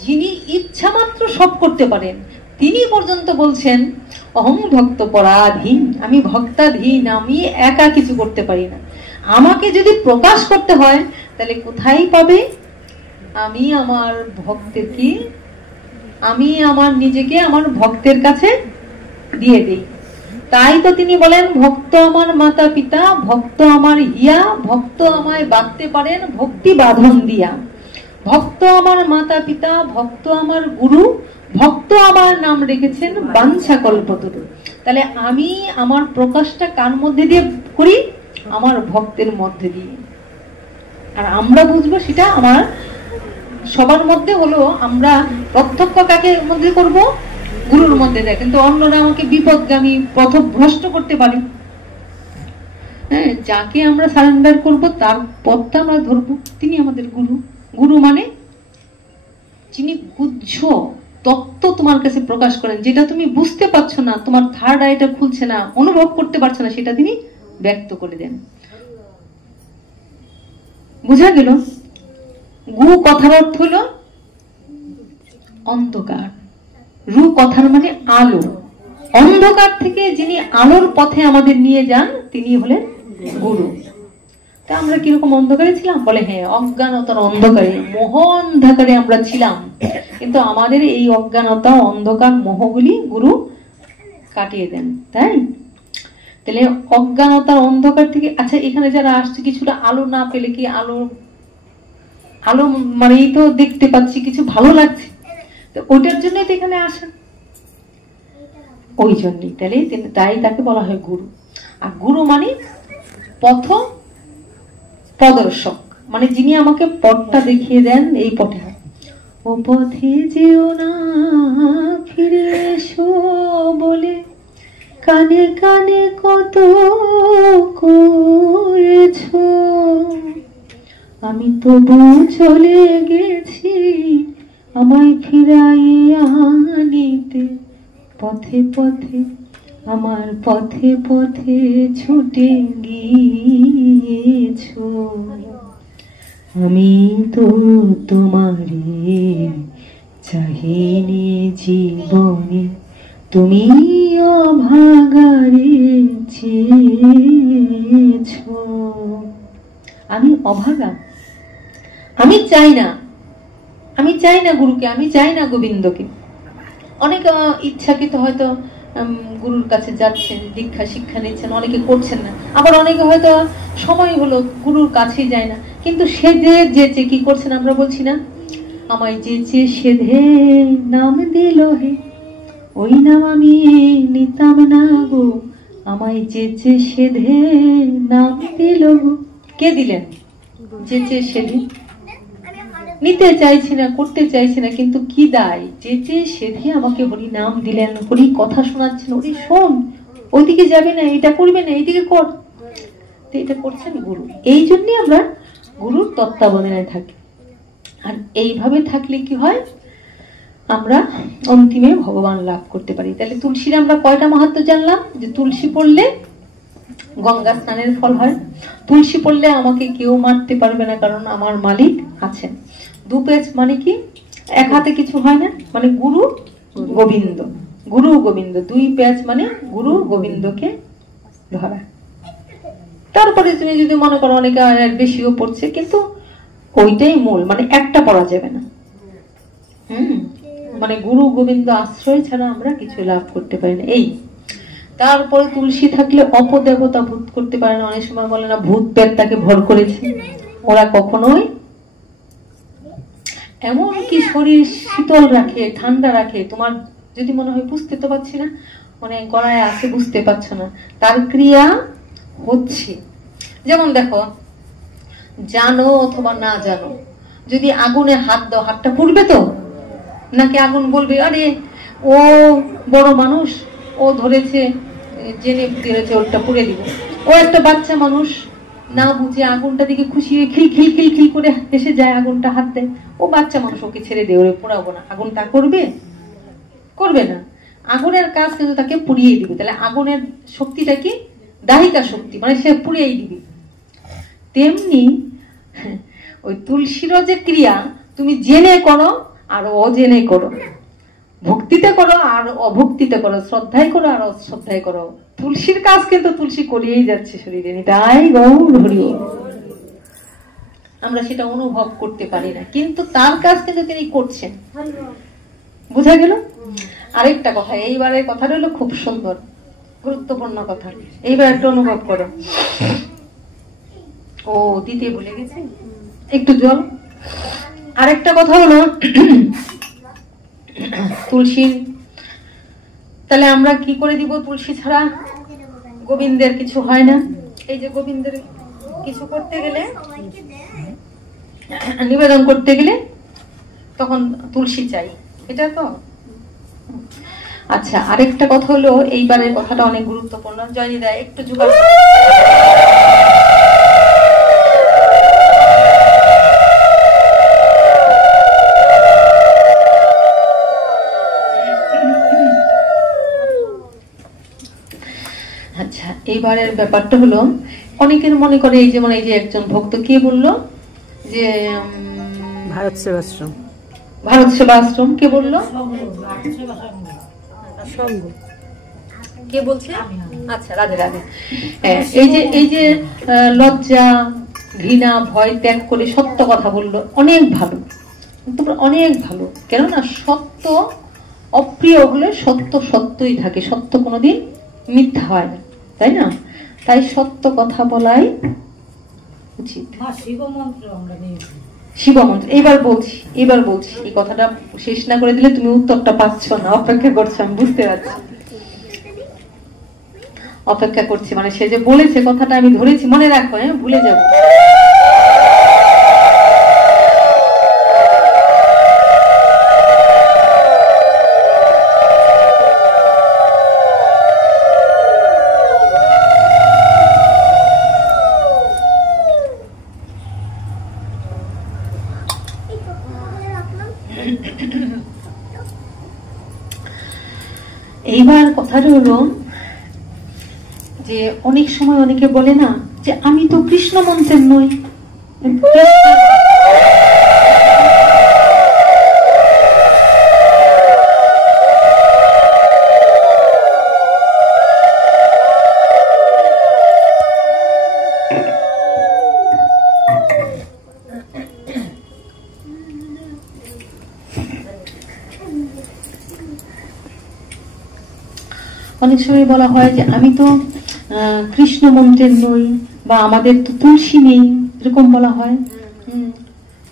যিনি ইচ্ছা মাত্র সব করতে পারেন, তিনি পর্যন্ত বলছেন অহং ভক্ত পরাধীন, আমি ভক্তাধীন, আমি একা কিছু করতে পারি না। আমাকে যদি প্রকাশ করতে হয় তাহলে কোথায় পাবে? আমি আমার ভক্তের কি, আমি আমার নিজেকে আমার ভক্তের কাছে দিয়ে দিই। তাই তো তিনি বলেন, ভক্ত আমার মাতা পিতা, ভক্ত আমার হিয়া, ভক্ত আমায় বাঁধতে পারেন ভক্তি বাঁধন দিয়া। ভক্ত আমার মাতা পিতা, ভক্ত আমার গুরু, ভক্ত আমার নাম রেখেছেন বাঞ্ছা কল্পতরু। তাহলে আমি আমার প্রকাশটা কার মধ্যে দিয়ে করি? আমার ভক্তের মধ্যে দিয়ে। আর আমরা বুঝবো সেটা আমার সবার মধ্যে হলো, আমরা প্রত্যক্ষ কাকে মধ্যে করব? গুরুর মধ্যে দেয়। কিন্তু অন্যরা আমাকে বিপদগামী পথভ্রষ্ট করতে পারে। হ্যাঁ, যাকে আমরা সারেন্ডার করব তার পথটা আমরা ধরবো, তিনি আমাদের গুরু। গুরু মানে যিনি গুহ্য তত্ত্ব তোমার কাছে প্রকাশ করেন, যেটা তুমি বুঝতে পারছো না, তোমার থার্ড আইটা খুলছে না, অনুভব করতে পারছো না, সেটা তিনি ব্যক্ত করে দেন। বুঝা গেল? গু কথার অর্থ হলো অন্ধকার, রু কথার মানে আলো। অন্ধকার থেকে যিনি আলোর পথে আমাদের নিয়ে যান তিনি হলেন গুরু। তা আমরা কিরকম অন্ধকারে ছিলাম? বলে হ্যাঁ, অজ্ঞানতার অন্ধকারে, মোহ অন্ধকারে আমরা ছিলাম। কিন্তু আমাদের এই অজ্ঞানতা, অন্ধকার, মোহগুলি গুরু কাটিয়ে দেন। তাই তাহলে অজ্ঞানতার অন্ধকার থেকে, আচ্ছা এখানে যারা আসছে কিছুটা আলো না পেলে কি আলো, আলো মানে এই তো দেখতে পাচ্ছি, কিছু ভালো লাগছে, তো ওইটার জন্যই তো এখানে আসেন, ওই জন্যই। তাহলে তাই তাকে বলা হয় গুরু। আর গুরু মানে পথ প্রদর্শক, মানে যিনি আমাকে পথটা দেখিয়ে দেন, এই পথে ও পথে যেও না ফিরে এসো বলে কানে কানে কত করেছো, আমি তবু চলে গেছি আমায় ফিরাইয়া আনিতে, পথে পথে আমার পথে পথে ছুটে গিয়েছো, আমি তো তোমারে চাহিনি জীবনে, তুমি অভাগারে চেয়েছো। আমি অভাগা, আমি চাই না, আমি চাই না গুরুকে, আমি চাই না গোবিন্দকে। অনেক ইচ্ছাকৃত হয়তো গুরুর কাছে যাচ্ছেন, দীক্ষা শিক্ষা নিচ্ছেন, অনেকে করছেন না, আবার অনেকে হয়তো সময় হলো গুরুর কাছেই যায় না, কিন্তু সেধে যেচে কি করছেন আমরা বলছি না, আমায় যেচে সেধে নাম দিল হে, ওই নাম আমি নিতাম না গো, আমায় যেচে সেধে নাম দিল গো। কে দিলেন? যেচে সেধে নিতে চাইছি না, করতে চাইছি না, কিন্তু কি দায়, যেচে সেধে আমাকে হরি নাম দিলেন, হরি কথা শোনাচ্ছেন, হরি শোন, ওইদিকে যাবে না, এটা করবে না, এইদিকে কর, এটা করছেন গুরু। এই জন্যই আমরা গুরুর তত্ত্বাবধানে থাকি। আর এইভাবে থাকলে কি হয়, আমরা অন্তিমে ভগবান লাভ করতে পারি। তাহলে তুলসীর আমরা কয়টা মাহাত্ম্য জানলাম? যে তুলসী পড়লে গঙ্গা স্নানের ফল হয়, তুলসী পড়লে আমাকে কেউ মারতে পারবে না, কারণ আমার মালিক আছেন। দু পেজ মানে কি, এক হাতে কিছু হয় না, মানে গুরু গোবিন্দ, গুরু গোবিন্দ, দুই পেজ মানে গুরু গোবিন্দকে ধরা। তারপরে তুমি যদি মনে করো অনেকে বেশিও পড়ছে, কিন্তু ওইটাই মূল, মানে একটা পড়া যাবে না। মানে গুরু গোবিন্দ আশ্রয় ছাড়া আমরা কিছু লাভ করতে পারি না। এই তারপরে তুলসী থাকলে অপদেবতা ভূত করতে পারে না। অনেক সময় বলে না ভূত পেট তাকে ভর করেছে, ওরা কখনোই এমন কি শরীর শীতল রাখে, ঠান্ডা রাখে, তোমার যদি মনে হয় বুঝতে তো পারছি না, মানে গলায় আছে বুঝতে পারছো না, তার ক্রিয়া হচ্ছে। যেমন দেখো, জানো অথবা না জানো, যদি আগুনে হাত দাও, হাতটা পুড়বে তো নাকি? আগুন বলবে আরে ও বড় মানুষ, ও ধরেছে, জেনে ধরেছে, ওটা পুড়ে দিব। ও একটা বাচ্চা মানুষ, না বুঝে আগুনটা দিকে খুশি হয়ে খিল খিল খিল খিল করে এসে যায়, আগুনটা হাত দেয়। ও বাচ্চা মানুষ, ওকে ছেড়ে দে, ওরে পোড়াবো না। আগুনটা করবে? করবে না। আগুনের কাজ কিন্তু তাকে পুড়িয়ে দিবে। তাহলে আগুনের শক্তিটা কি? দাহিকা শক্তি, মানে সে পুড়িয়েই দিবে। তেমনি ওই তুলসীর যে ক্রিয়া, তুমি জেনে করো আর অজেনে করো, ভক্তিতে করো আর অভক্তিতে করো, শ্রদ্ধায় করো আর অশ্রদ্ধায় করো, তুলসীর কাজ কিন্তু তুলসী করিয়েই যাচ্ছে শরীরে, তাই গৌর হরি বল। আমরা সেটা অনুভব করতে পারি না, কিন্তু তার কাজ কিন্তু তিনি করছেন। বুঝা গেল? আরেকটা কথা, এইবারের কথাটা হলো খুব সুন্দর গুরুত্বপূর্ণ কথা, এইবার একটা অনুভব করো। ও দিতে ভুলে গেছে, একটু জল। আরেকটা কথা হলো তুলসী, তাহলে আমরা কি করে দিব? তুলসী ছাড়া গোবিন্দের কিছু হয় না। এই যে গোবিন্দের কিছু করতে গেলে, নিবেদন করতে গেলে তখন তুলসী চাই, এটা তো। আচ্ছা, আরেকটা কথা হলো, এইবারের কথাটা অনেক গুরুত্বপূর্ণ। জয়নিদা একটু জোগাড়। আচ্ছা, এইবারের ব্যাপারটা হলো, অনেকের মনে করে এই যেমন এই যে একজন ভক্ত কে বললো যে ভারত সেবাশ্রম, ভারত সেবাশ্রম কে বললো? কে বলছে? আচ্ছা, রাধে রাধে। এই যে লজ্জা ঘৃণা ভয় ত্যাগ করে সত্য কথা বললো, অনেক ভালো, তোমরা অনেক ভালো। কেননা সত্য অপ্রিয় হলে সত্য সত্যই থাকে, সত্য কোনোদিন মিথ্যা হয় না, তাই না? তাই সত্য কথা বলাই উচিত। শিবমন্ত্র এবার বলছি এই কথাটা শেষ না করে দিলে তুমি উত্তরটা পাচ্ছ না, অপেক্ষা করছো, আমি বুঝতে পারছি, অপেক্ষা করছি। মানে সে যে বলেছে কথাটা আমি ধরেছি, মনে রাখো, ভুলে যাবো। এইবার কথাটা হলো যে অনেক সময় অনেকে বলে না যে আমি তো কৃষ্ণ মন্ত্রের নই। অনেক সময় বলা হয় যে আমি তো কৃষ্ণ মন্ত্রের নই, বা আমাদের তো তুলসী নেই, এরকম বলা হয়।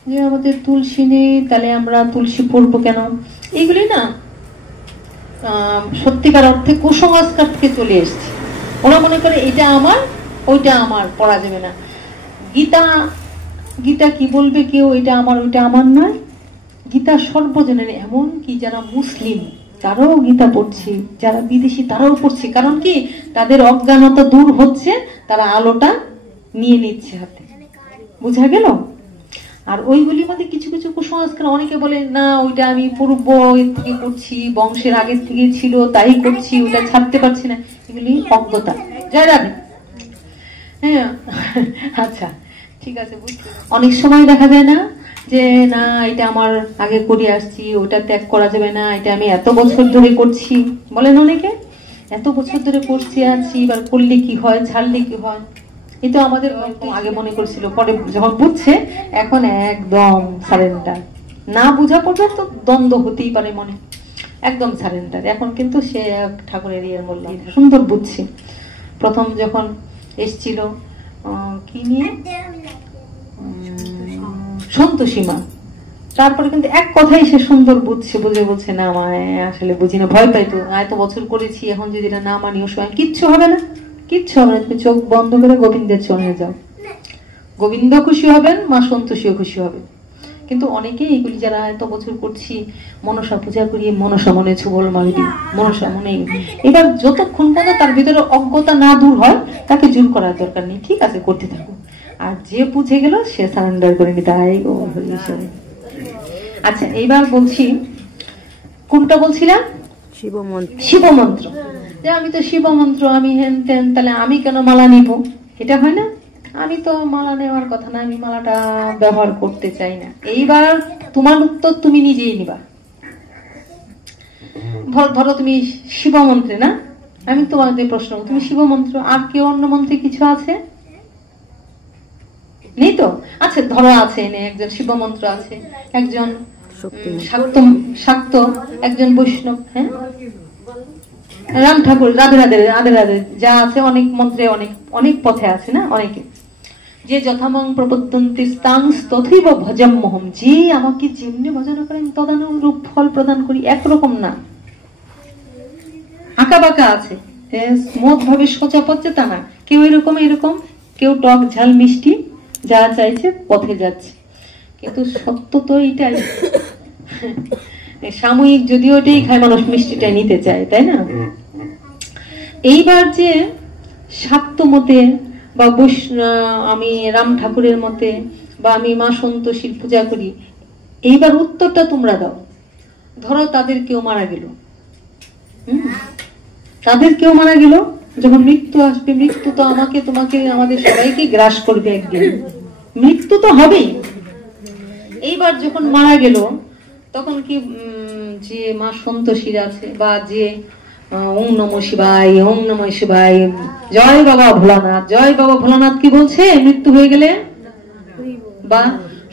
যে আমাদের তুলসী নেই, তাহলে আমরা তুলসী পড়বো কেন? এইগুলি না সত্যিকার অর্থে কুসংস্কার থেকে চলে এসছে। ওরা মনে করে এটা আমার, ওইটা আমার, পড়া যাবে না। গীতা কি বলবে কেউ, এটা আমার ওইটা আমার নয়। গীতা সর্বজনের, এমন কি যারা মুসলিম তারাও গীতা পড়ছে, যারা বিদেশি তারাও পড়ছে। কারণ কি, তাদের অজ্ঞানতা দূর হচ্ছে, তারা আলোটা নিয়ে নিচ্ছে হাতে। বুঝা গেল? আর ওইগুলির মধ্যে কিছু কিছু কুসংস্কার, অনেকে বলে না ওইটা আমি পূর্ব থেকে করছি, বংশের আগের থেকে ছিল তাই করছি, ওটা ছাড়তে পারছি না। এগুলি অজ্ঞতা। জয় রাধে। হ্যাঁ, আচ্ছা ঠিক আছে, বুঝছি। অনেক সময় দেখা যায় না যে না এটা আমার আগে করে আসছি, ওটা ত্যাগ করা যাবে না, এটা আমি এত বছর ধরে করছি, বলেন অনেকে। এত বছর ধরে করছি আছি, এবার করলে কি হয়, ছাড়লে কি হয়। এটা আমাদের আগে মনে করছিল, পরে যখন বুঝছে এখন একদম সারেন্ডার। না বুঝা পর্যন্ত দ্বন্দ্ব হতেই পারে মনে, একদম সারেন্ডার। এখন কিন্তু সে ঠাকুরের ইয়ের মূল্য সুন্দর বুঝছি। প্রথম যখন এসছিল কি নিয়ে, সন্তোষীমা, তারপরে কিন্তু এক কথাই সে সুন্দর বুঝছে, বুঝে বলছে না আমায় আসলে বুঝি না, ভয় পাইতো, এত বছর করেছি, এখন যদি এটা না মানি ও সময় কিচ্ছু হবে না, কিচ্ছু হবে না, তুমি চোখ বন্ধ করে গোবিন্দের চরণে যাও, গোবিন্দ খুশি হবেন, মা সন্তোষীও খুশি হবেন। কিন্তু অনেকেই এগুলি যারা এত বছর করছি, মনসা পূজা করিয়ে মনসা মনে ছুবল মারবি, মনসা মনে, এবার যতক্ষণ পর্যন্ত তার ভিতরে অজ্ঞতা না দূর হয় তাকে জোর করার দরকার নেই, ঠিক আছে করতে থাকো। আর যে বুঝে গেল সে সারেন্ডার করে নি, তাই গো। আচ্ছা, এইবার বলছি কোনটা বলছিলাম? শিবমন্ত্র। যে আমি তো শিবমন্ত্র, আমি হেন তেন, তাহলে আমি কেন মালা নিব? এটা হয় না, আমি তো মালা নেওয়ার কথা না, আমি মালাটা ব্যবহার করতে চাই না। এইবার তোমার উত্তর তুমি নিজেই নিবা। ধরো তুমি শিবমন্ত্রে না, আমি তোমাদের প্রশ্ন, তুমি শিব মন্ত্র, আর কেউ অন্য মন্ত্রে কিছু আছে? নেই তো? আচ্ছা ধরো আছে, একজন শিব মন্ত্র আছে, একজন শাক্ত, একজন বৈষ্ণব, হ্যাঁ রাম ঠাকুর, রাধে রাধে রাধে রাধে যা আছে, অনেক মন্ত্রে অনেক অনেক পথে আছে না, অনেকে। যে যথামং প্রপদ্যন্তি স্তাংস তথৈব ভজম্মহম, যে আমাকে যেমনি ভজন করেন তদানুরূপ ফল প্রদান করি, একরকম না, আঁকা বাঁকা আছে, স্মুথ ভাবে সোজা পথে তা না, কেউ এরকম এরকম, কেউ টক ঝাল মিষ্টি যা চাইছে পথে যাচ্ছে। কিন্তু সত্য তো এইটাই, সাময়িক যদিও এটাই খায় মানুষ, মিষ্টিটা নিতে চায়, তাই না? এইবার যে শাক্ত মতে বা আমি রাম ঠাকুরের মতে বা আমি মা সন্তোষীর পূজা করি, এইবার উত্তরটা তোমরা দাও। ধরো তাদের কেউ মারা গেল, তাদের কেউ মারা গেল, যখন মৃত্যু আসবে, মৃত্যু তো আমাকে তোমাকে আমাদের সবাইকে গ্রাস করবে একদিন, মৃত্যু তো হবেই। এইবার যখন মারা গেল তখন কি যে মা সন্তোষীর আছে বা যে ওম নমঃ শিবায়, ওম নমঃ শিবায়, জয় বাবা ভোলানাথ, জয় বাবা ভোলানাথ কি বলছে মৃত্যু হয়ে গেলে? বা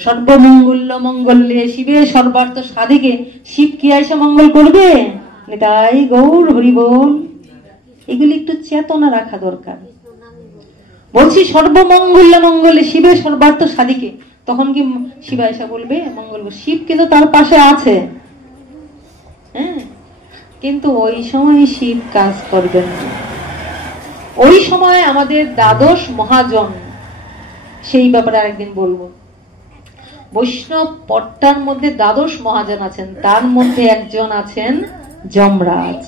সর্বমঙ্গল্য মঙ্গলে শিবে সর্বার্থ সাধিকে, শিব কি আইসা মঙ্গল করবে? তাই গৌর হরি বল। এগুলি একটু চেতনা রাখা দরকার। বলছি সর্বমঙ্গল্য মঙ্গলে শিবে সর্বার্থ সাধিকে, তখন কি শিবা এসে বলবে মঙ্গল? শিব কিন্তু তার পাশে আছে, হ্যাঁ, কিন্তু ওই সময় শিব কাজ করবেন না। ওই সময় আমাদের দ্বাদশ মহাজন, সেই ব্যাপারে আরেকদিন বলবো। বৈষ্ণব পট্টার মধ্যে দ্বাদশ মহাজন আছেন, তার মধ্যে একজন আছেন যমরাজ।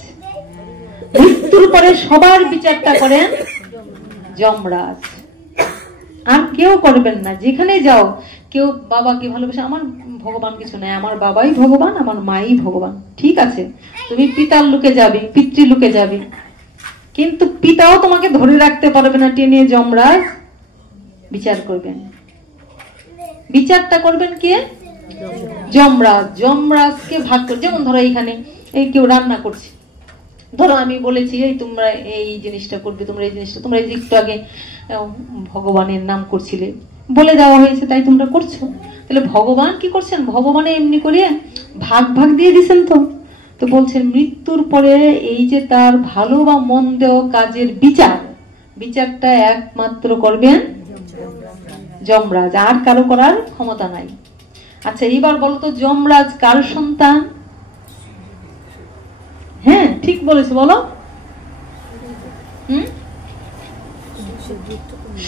মৃত্যুর পরে সবার বিচারটা করেন যমরাজ, আর কেউ করবেন না। যেখানে যাও, কেউ বাবাকে ভালোবাসে, আমার ভগবান কিছু নাই, আমার বাবাই ভগবান, আমার মাই ভগবান, ঠিক আছে, তুমি পিতার লোকে যাবে, পিতৃলোকে যাবে, কিন্তু পিতাও তোমাকে ধরে রাখতে পারবে না, টেনে যমরাজ বিচার করবেন। বিচারটা করবেন কে? যমরাজ। যমরাজকে ভাগ করে, যেমন ধরো এইখানে এই কেউ রান্না করছে, ধরো আমি বলেছি এই তোমরা এই জিনিসটা করবে, তোমরা এই জিনিসটা, তোমরা এই একটু আগে ভগবানের নাম করছিলে, বলে দেওয়া হয়েছে, তাই তোমরা করছো। তাহলে ভগবান কি করছেন? ভগবানে এমনি করে ভাগ ভাগ দিয়ে দিচ্ছেন। তো বলছেন মৃত্যুর পরে এই যে তার ভালো বা মন্দ কাজের বিচারটা একমাত্র করবেন যমরাজ, আর কারো করার ক্ষমতা নাই। আচ্ছা এইবার বলতো যমরাজ কার সন্তান? হ্যাঁ ঠিক বলেছে, বলো।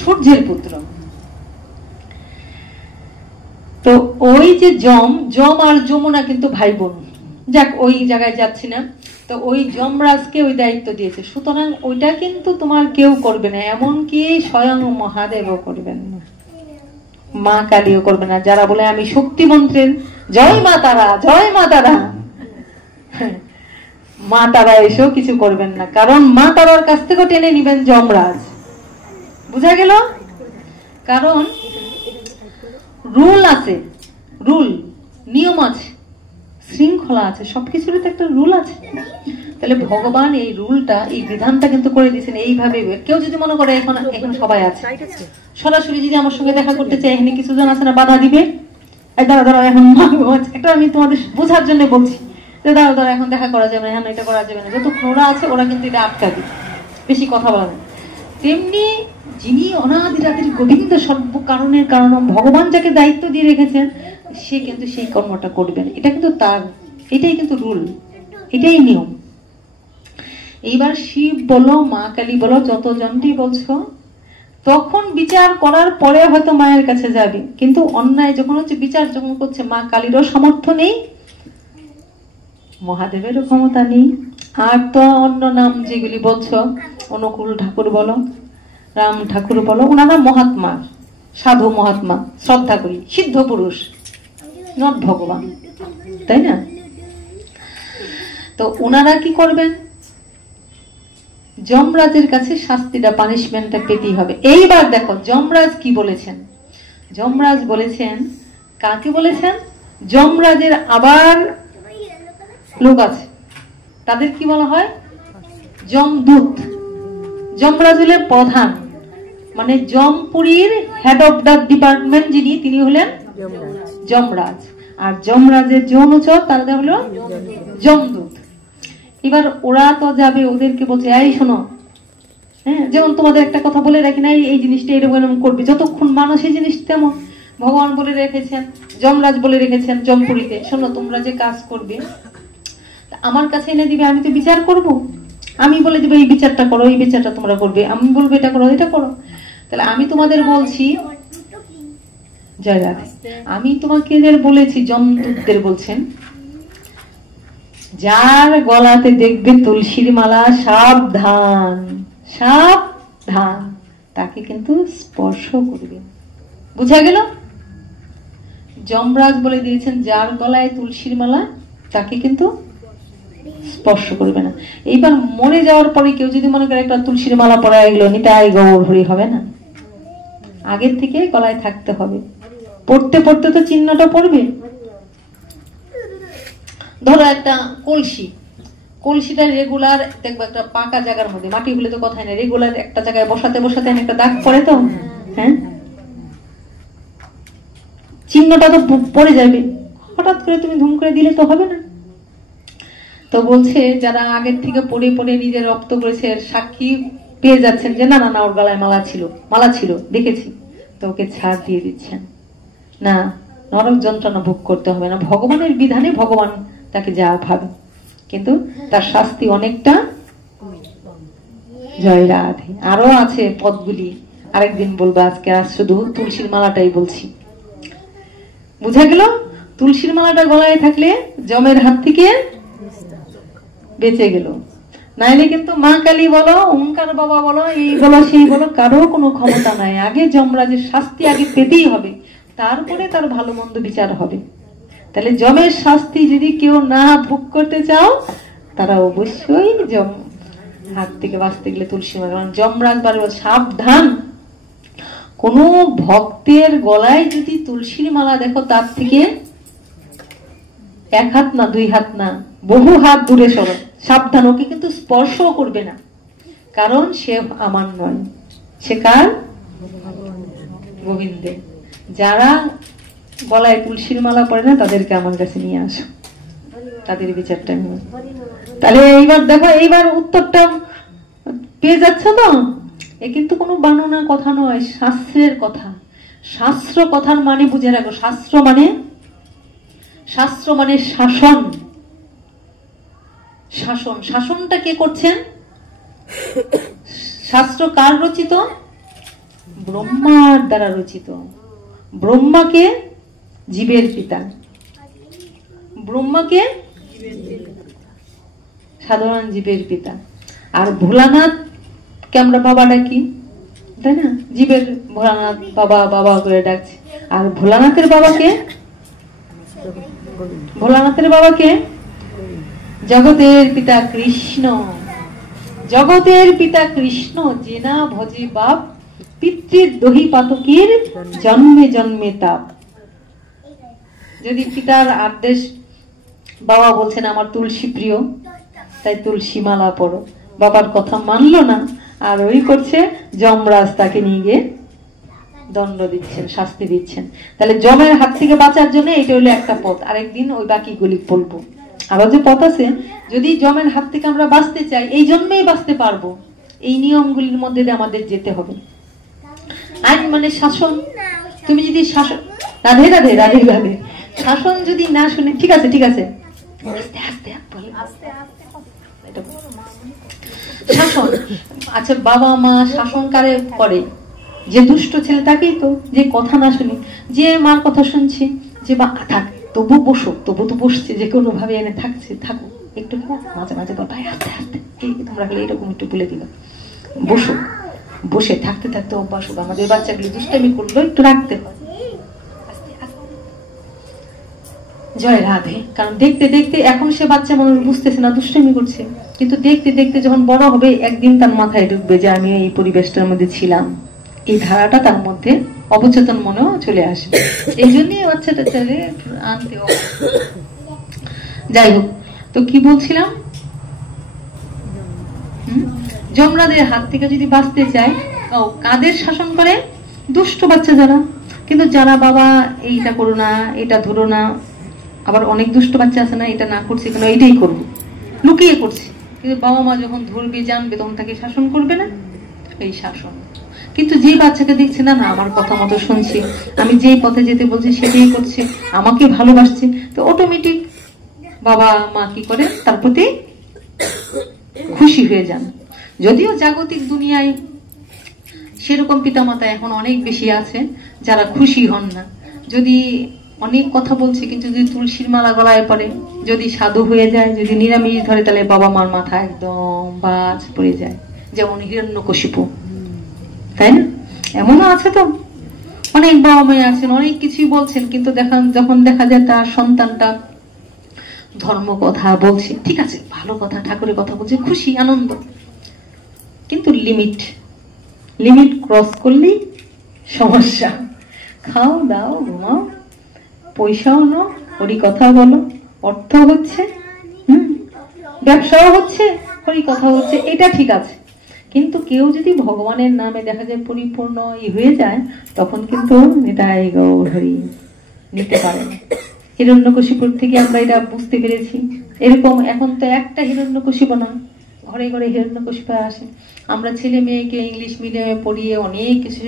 সূর্যের পুত্র। তো ওই যে যম আর যমুনা কিন্তু ভাই বোন, যাক ওই জায়গায় যাচ্ছি না। তো ওই যমরাজকে ওই দায়িত্ব দিয়েছে, সুতরাং ওইটা কিন্তু তোমার কেউ করবে না, এমনকি স্বয়ং মহাদেবও করবেন না, মা কালীও করবে না। যারা বলে আমি শক্তি মন্ত্রের জয় মা তারা, জয় মা তারা, মা তারা এসেও কিছু করবেন না, কারণ মা তারার কাছ থেকে টেনে নিবেন যমরাজ। বুঝা গেল? কারণ রুল আছে, রুল নিয়ম আছে, শৃঙ্খলা আছে, সবকিছুরই তো একটা রুল আছে। তাহলে ভগবান এই রুলটা, এই বিধানটা কিন্তু করে দিয়েছেন এইভাবে। কেউ যদি মনে করে এখন সবাই আছে, সরাসরি যদি আমার সঙ্গে দেখা করতে চাই, এখানে কিছু জন আছে না বাধা দিবে, দাঁড়া এখন একটা আমি তোমাদের বোঝার জন্য বলছি, দাঁড়া এখন দেখা করা যাবে না, এটা করা যাবে না, যতক্ষণ ওরা আছে ওরা কিন্তু এটা আটকাবে, বেশি কথা বলা না। তেমনি যিনি অনাদিরাদির গোবিন্দ সর্ব কারণের কারণ, ভগবান যাকে দায়িত্ব দিয়ে রেখেছেন, সে কিন্তু সেই কর্মটা করবেন। এটা কিন্তু তার, এটাই কিন্তু রুল, এটাই নিয়ম। এইবার শিব বলো, মা কালী বলো, যত জনটি বলছো, তখন বিচার করার পরে হয়তো মায়ের কাছে যাবে, কিন্তু অন্যায় যখন হচ্ছে, বিচার যখন করছে, মা কালীরও সামর্থ্য নেই, মহাদেবেরও ক্ষমতা নেই। আর তো অন্য নাম যেগুলি বলছো, অনুকূল ঠাকুর বলো, রাম ঠাকুর বলো, ওনারা মহাত্মা, সাধু মহাত্মা, শ্রদ্ধা করি, সিদ্ধ পুরুষ, নট ভগবান, তাই না? তো ওনারা কি করবেন? যমরাজের কাছে শাস্তিটা, পানিশমেন্টটা পেতেই হবে। এইবার দেখো যমরাজ কি বলেছেন। যমরাজ বলেছেন, কাকে বলেছেন? যমরাজের আবার লোক আছে, তাদের কি বলা হয়? যমদূত। যমরাজ হলেন প্রধান, মানে যমপুরীর হেড অফ দ্য ডিপার্টমেন্ট যিনি, তিনি হলেন যমরাজ। আর যমরাজের যে অনুচর তারা হলো যমদূত। এবার ওরা তো যাবে, ওদেরকে বলছে এই শোনো, হ্যাঁ, যেমন তোমাদের একটা কথা বলে রাখি না, এই জিনিসটা এরকম করবে, যতক্ষণ মানুষ এই জিনিস তেমন ভগবান বলে রেখেছেন, যমরাজ বলে রেখেছেন যমপুরীতে, শোনো তোমরা যে কাজ করবে আমার কাছে এনে দিবে, আমি তো বিচার করব, আমি বলে দেবো এই বিচারটা করো, এই বিচারটা তোমরা করবে, আমি বলবো এটা করো, এটা করো। তাহলে আমি তোমাদের বলছি, জয় রাধে, আমি তোমাকে বলেছি, যমদূতদের বলছেন, যার গলাতে দেখবে তুলসীর মালা, সাবধান সাবধান, তাকে কিন্তু স্পর্শ করবে। বুঝা গেল? যমরাজ বলে দিয়েছেন যার গলায় তুলসীর মালা তাকে কিন্তু স্পর্শ করবে না। এইবার মরে যাওয়ার পরে কেউ যদি মনে করে একটা তুলসীর মালা পরায় গেল, নিতাই গৌর হরি, হবে না, আগের থেকে গলায় থাকতে হবে, পড়তে পড়তে তো চিহ্নটা পড়বে। ধরো একটা কলসি, কলসিটা রেগুলার দেখবো একটা পাকা জায়গার মধ্যে, মাটি হলে তো কথাই না, রেগুলার একটা জায়গায় বসাতে বসাতে একটা দাগ পড়ে তো, হ্যাঁ, চিহ্নটা তো পড়ে যাবে, হঠাৎ করে তুমি ধুম করে দিলে তো হবে না। তো বলছে যারা আগের থেকে পড়ে পড়ে নিজের রক্ত করেছে, সাক্ষী পেয়ে যাচ্ছেন যে না না না ওর গলায় মালা ছিল দেখেছি, তো ওকে ছাড় দিয়ে দিচ্ছেন, না নরক যন্ত্রণা ভোগ করতে হবে না, ভগবানের বিধানে ভগবান তাকে যা ভাবে, কিন্তু তার শাস্তি অনেকটা। জয় রাধে। আরো আছে পদগুলি, আরেকদিন বলবো, আজকে আজ শুধু তুলসীর মালাটাই বলছি। বুঝা গেল? তুলসীর মালাটা গলায় থাকলে যমের হাত থেকে বেঁচে গেল, নাইলে কিন্তু মা কালী বলো, ওঙ্কার বাবা বলো, এই বলো সেই বলো, কারো কোনো ক্ষমতা নাই। আগে যমরাজের শাস্তি আগে পেতেই হবে, তারপরে তার ভালো মন্দ বিচার হবে। তাহলে যমের শাস্তি যদি কেউ না ভোগ করতে চাও, তারা অবশ্যই যম হাত থেকে বাঁচতে গেলে তুলসী মালা, যমরাজ বারে সাবধান, কোন ভক্তের গলায় যদি তুলসীর মালা দেখো, তার থেকে এক হাত না, দুই হাত না, বহু হাত দূরে সরো, সাবধান, ওকে কিন্তু স্পর্শ করবে না, কারণ সে আমার নয়, সে কার? গোবিন্দের। যারা গলায় তুলসীর মালা পড়ে না তাদেরকে আমার কাছে নিয়ে আসো, তাদের বিচারটা নিয়ে। তাহলে এইবার দেখো, এইবার উত্তরটা পেয়ে যাচ্ছ তো? এ কিন্তু কোনো বানানোর কথা নয়, শাস্ত্রের কথা। শাস্ত্র কথার মানে বুঝে রাখো, শাস্ত্র মানে শাসন। শাসন, শাসনটা কে করছেন? শাস্ত্র কার রচিত? ব্রহ্মার দ্বারা রচিত। ব্রহ্মাকে জীবের পিতা, ব্রহ্মাকে সাধারণ জীবের পিতা, আর ভোলানাথ কে আমরা বাবা ডাকি, তাই না? জীবের ভোলানাথ বাবা বাবা করে ডাকছে। আর ভোলানাথের বাবাকে, ভোলানাথের বাবাকে জগতের পিতা কৃষ্ণ। জগতের পিতা কৃষ্ণ, যে না ভজে বাপ, পিতৃ দহি পাতকের জন্মে জন্মে তাপ। যদি পিতার আদেশ, বাবা বলছেন আমার তুলসী প্রিয়, তাই তুলসী মালা পড়ো, বাবার কথা মানলো না, আর ওই করছে যমরাজ, তাকে নিয়ে গিয়ে দণ্ড দিচ্ছেন, শাস্তি দিচ্ছেন। তাহলে যমের হাত থেকে বাঁচার জন্য এটা হলো একটা পথ, আরেকদিন ওই বাকিগুলি বলবো। আরো যে পথ আছে, যদি যমের হাত থেকে আমরা বাঁচতে চাই, এই জন্মেই বাঁচতে পারবো, এই নিয়মগুলির মধ্যে দিয়ে আমাদের যেতে হবে। আইন মানে শাসন। তুমি যদি শাসন, রাধে রাধে রাধে রাধে, শাসন যদি না শুনে, ঠিক আছে ঠিক আছে, আস্তে আস্তে শাসন। আচ্ছা, বাবা মা শাসন কারে করে? যে দুষ্ট ছেলে তাকেই তো, যে কথা না শুনি, যে মার কথা শুনছে, যে বা থাক তবু বসো, তবু তো বসছে, যে কোনো ভাবে এনে থাকছে, থাকো একটু, মাঝে মাঝে ভাই আস্তে আস্তে, তোমরা গেলে এরকম একটু বলে দিল, বসো, বসে থাকতে থাকতে অভ্যাস হোক। আমাদের বাচ্চাগুলি দুষ্টামি করলো, একটু রাখতে হয়। জয় রাধে। কারণ দেখতে দেখতে এখন সে বাচ্চা মানুষ বুঝতেছে না, দুষ্টামি করছে, কিন্তু দেখতে দেখতে যখন বড় হবে, একদিন তার মাথায় ঢুকবে যে আমি এই পরিবেশটার মধ্যে ছিলাম, এই ধারাটা তার মধ্যে অবচেতন মনেও চলে আসবে। এই জন্যই বাচ্চাটা ছেলে আনতে হবে। যাই হোক, তো কি বলছিলাম? যমরাজের হাত থেকে যদি বাঁচতে চায়, কাদের শাসন করে? দুষ্ট বাচ্চা যারা। কিন্তু যারা বাবা এইটা করো না, এটা ধরো না, আবার অনেক দুষ্ট বাচ্চা আছে না, এটা না করছে কেন, এটাই করবো, লুকিয়ে করছে। কিন্তু বাবা মা যখন ধরবে জানবে তখন তাকে শাসন করবে না, এই শাসন। কিন্তু যে বাচ্চাকে দেখছে না, না আমার কথা মতো শুনছে, আমি যেই পথে যেতে বলছি সেটাই করছে, আমাকে ভালোবাসছে, তো অটোমেটিক বাবা মা কি করে, তার প্রতি খুশি হয়ে যান। যদিও জাগতিক দুনিয়ায় সেরকম পিতামাতা এখন অনেক বেশি আছে যারা খুশি হন না। যদি অনেক কথা বলছে কিন্তু যদি তুলসীর মালা গলায় পড়ে, যদি সাধু হয়ে যায়, যদি নিরামিষ ধরে, তাহলে বাবা মার মাথা একদম বাজ পড়ে যায়, যেমন হিরণ্যকশিপু, তাই না? এমনও আছে তো, অনেক বাবা মাই আছেন অনেক কিছুই বলছেন, কিন্তু যখন দেখা যায় তার সন্তানটা ধর্ম কথা বলছে, ঠিক আছে ভালো কথা, ঠাকুরের কথা বলছে, খুশি আনন্দ, কিন্তু লিমিট ক্রস করলেই সমস্যা। খাও দাও ঘুমাও, পয়সাও নাও, হরি কথা বলো, অর্থ হচ্ছে, ব্যবসাও হচ্ছে, হরি কথা হচ্ছে, এটা ঠিক আছে। কিন্তু কেউ যদি ভগবানের নামে দেখা যায় পরিপূর্ণ হয়ে যায়, তখন কিন্তু নিতাই গৌর হরি নিতে পারে না। হিরণ্যকশিপুর থেকে আমরা এটা বুঝতে পেরেছি। এরকম এখন তো একটা হিরণ্যকশিপু না, ঘরে ঘরে হিরণ্যকশিপু আসে। আমরা ছেলে মেয়েকে ইংলিশ মিডিয়ামে পড়িয়ে অনেক কিছু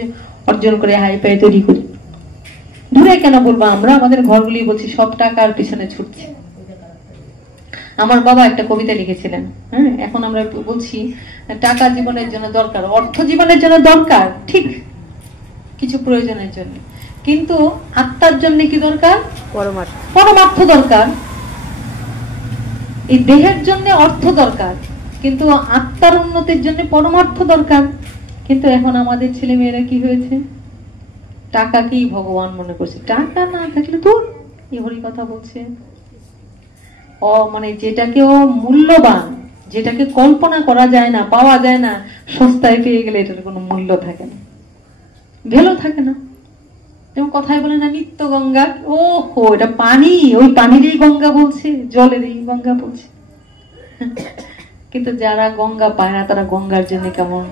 অর্জন করে হাই পাই তৈরি করি। দূরে কেন বলবো, আমরা আমাদের ঘরগুলি বলছি সব টাকার পিছনে ছুটছে। আমার বাবা একটা কবিতা লিখেছিলেন, এখন আমরা বলছি টাকা জীবনের জন্য দরকার, অর্থ জীবনের জন্য দরকার, ঠিক কিছু প্রয়োজনের জন্য, কিন্তু আত্মার জন্য কি দরকার? পরমার্থ দরকার। এই দেহের জন্য অর্থ দরকার, কিন্তু আত্মার উন্নতির জন্য পরমার্থ দরকার। কিন্তু এখন আমাদের ছেলে মেয়েরা কি হয়েছে, টাকাকেই ভগবান মনে করছে। টাকা না থাকলে তো এই হরি কথা বলছে, মানে যেটাকে মূল্যবান, যেটাকে কল্পনা করা যায় না, পাওয়া যায় না, সস্তায় পেয়ে গেলে এটার কোনো মূল্য থাকে না, ভ্যালু থাকে না। যেমন কথায় বলে না নিত্য গঙ্গা, ও হো এটা পানি, ওই পানিরই গঙ্গা বলছে, জলেরই গঙ্গা বলছে। কিন্তু যারা গঙ্গা পায় না তারা গঙ্গার জন্য কেমন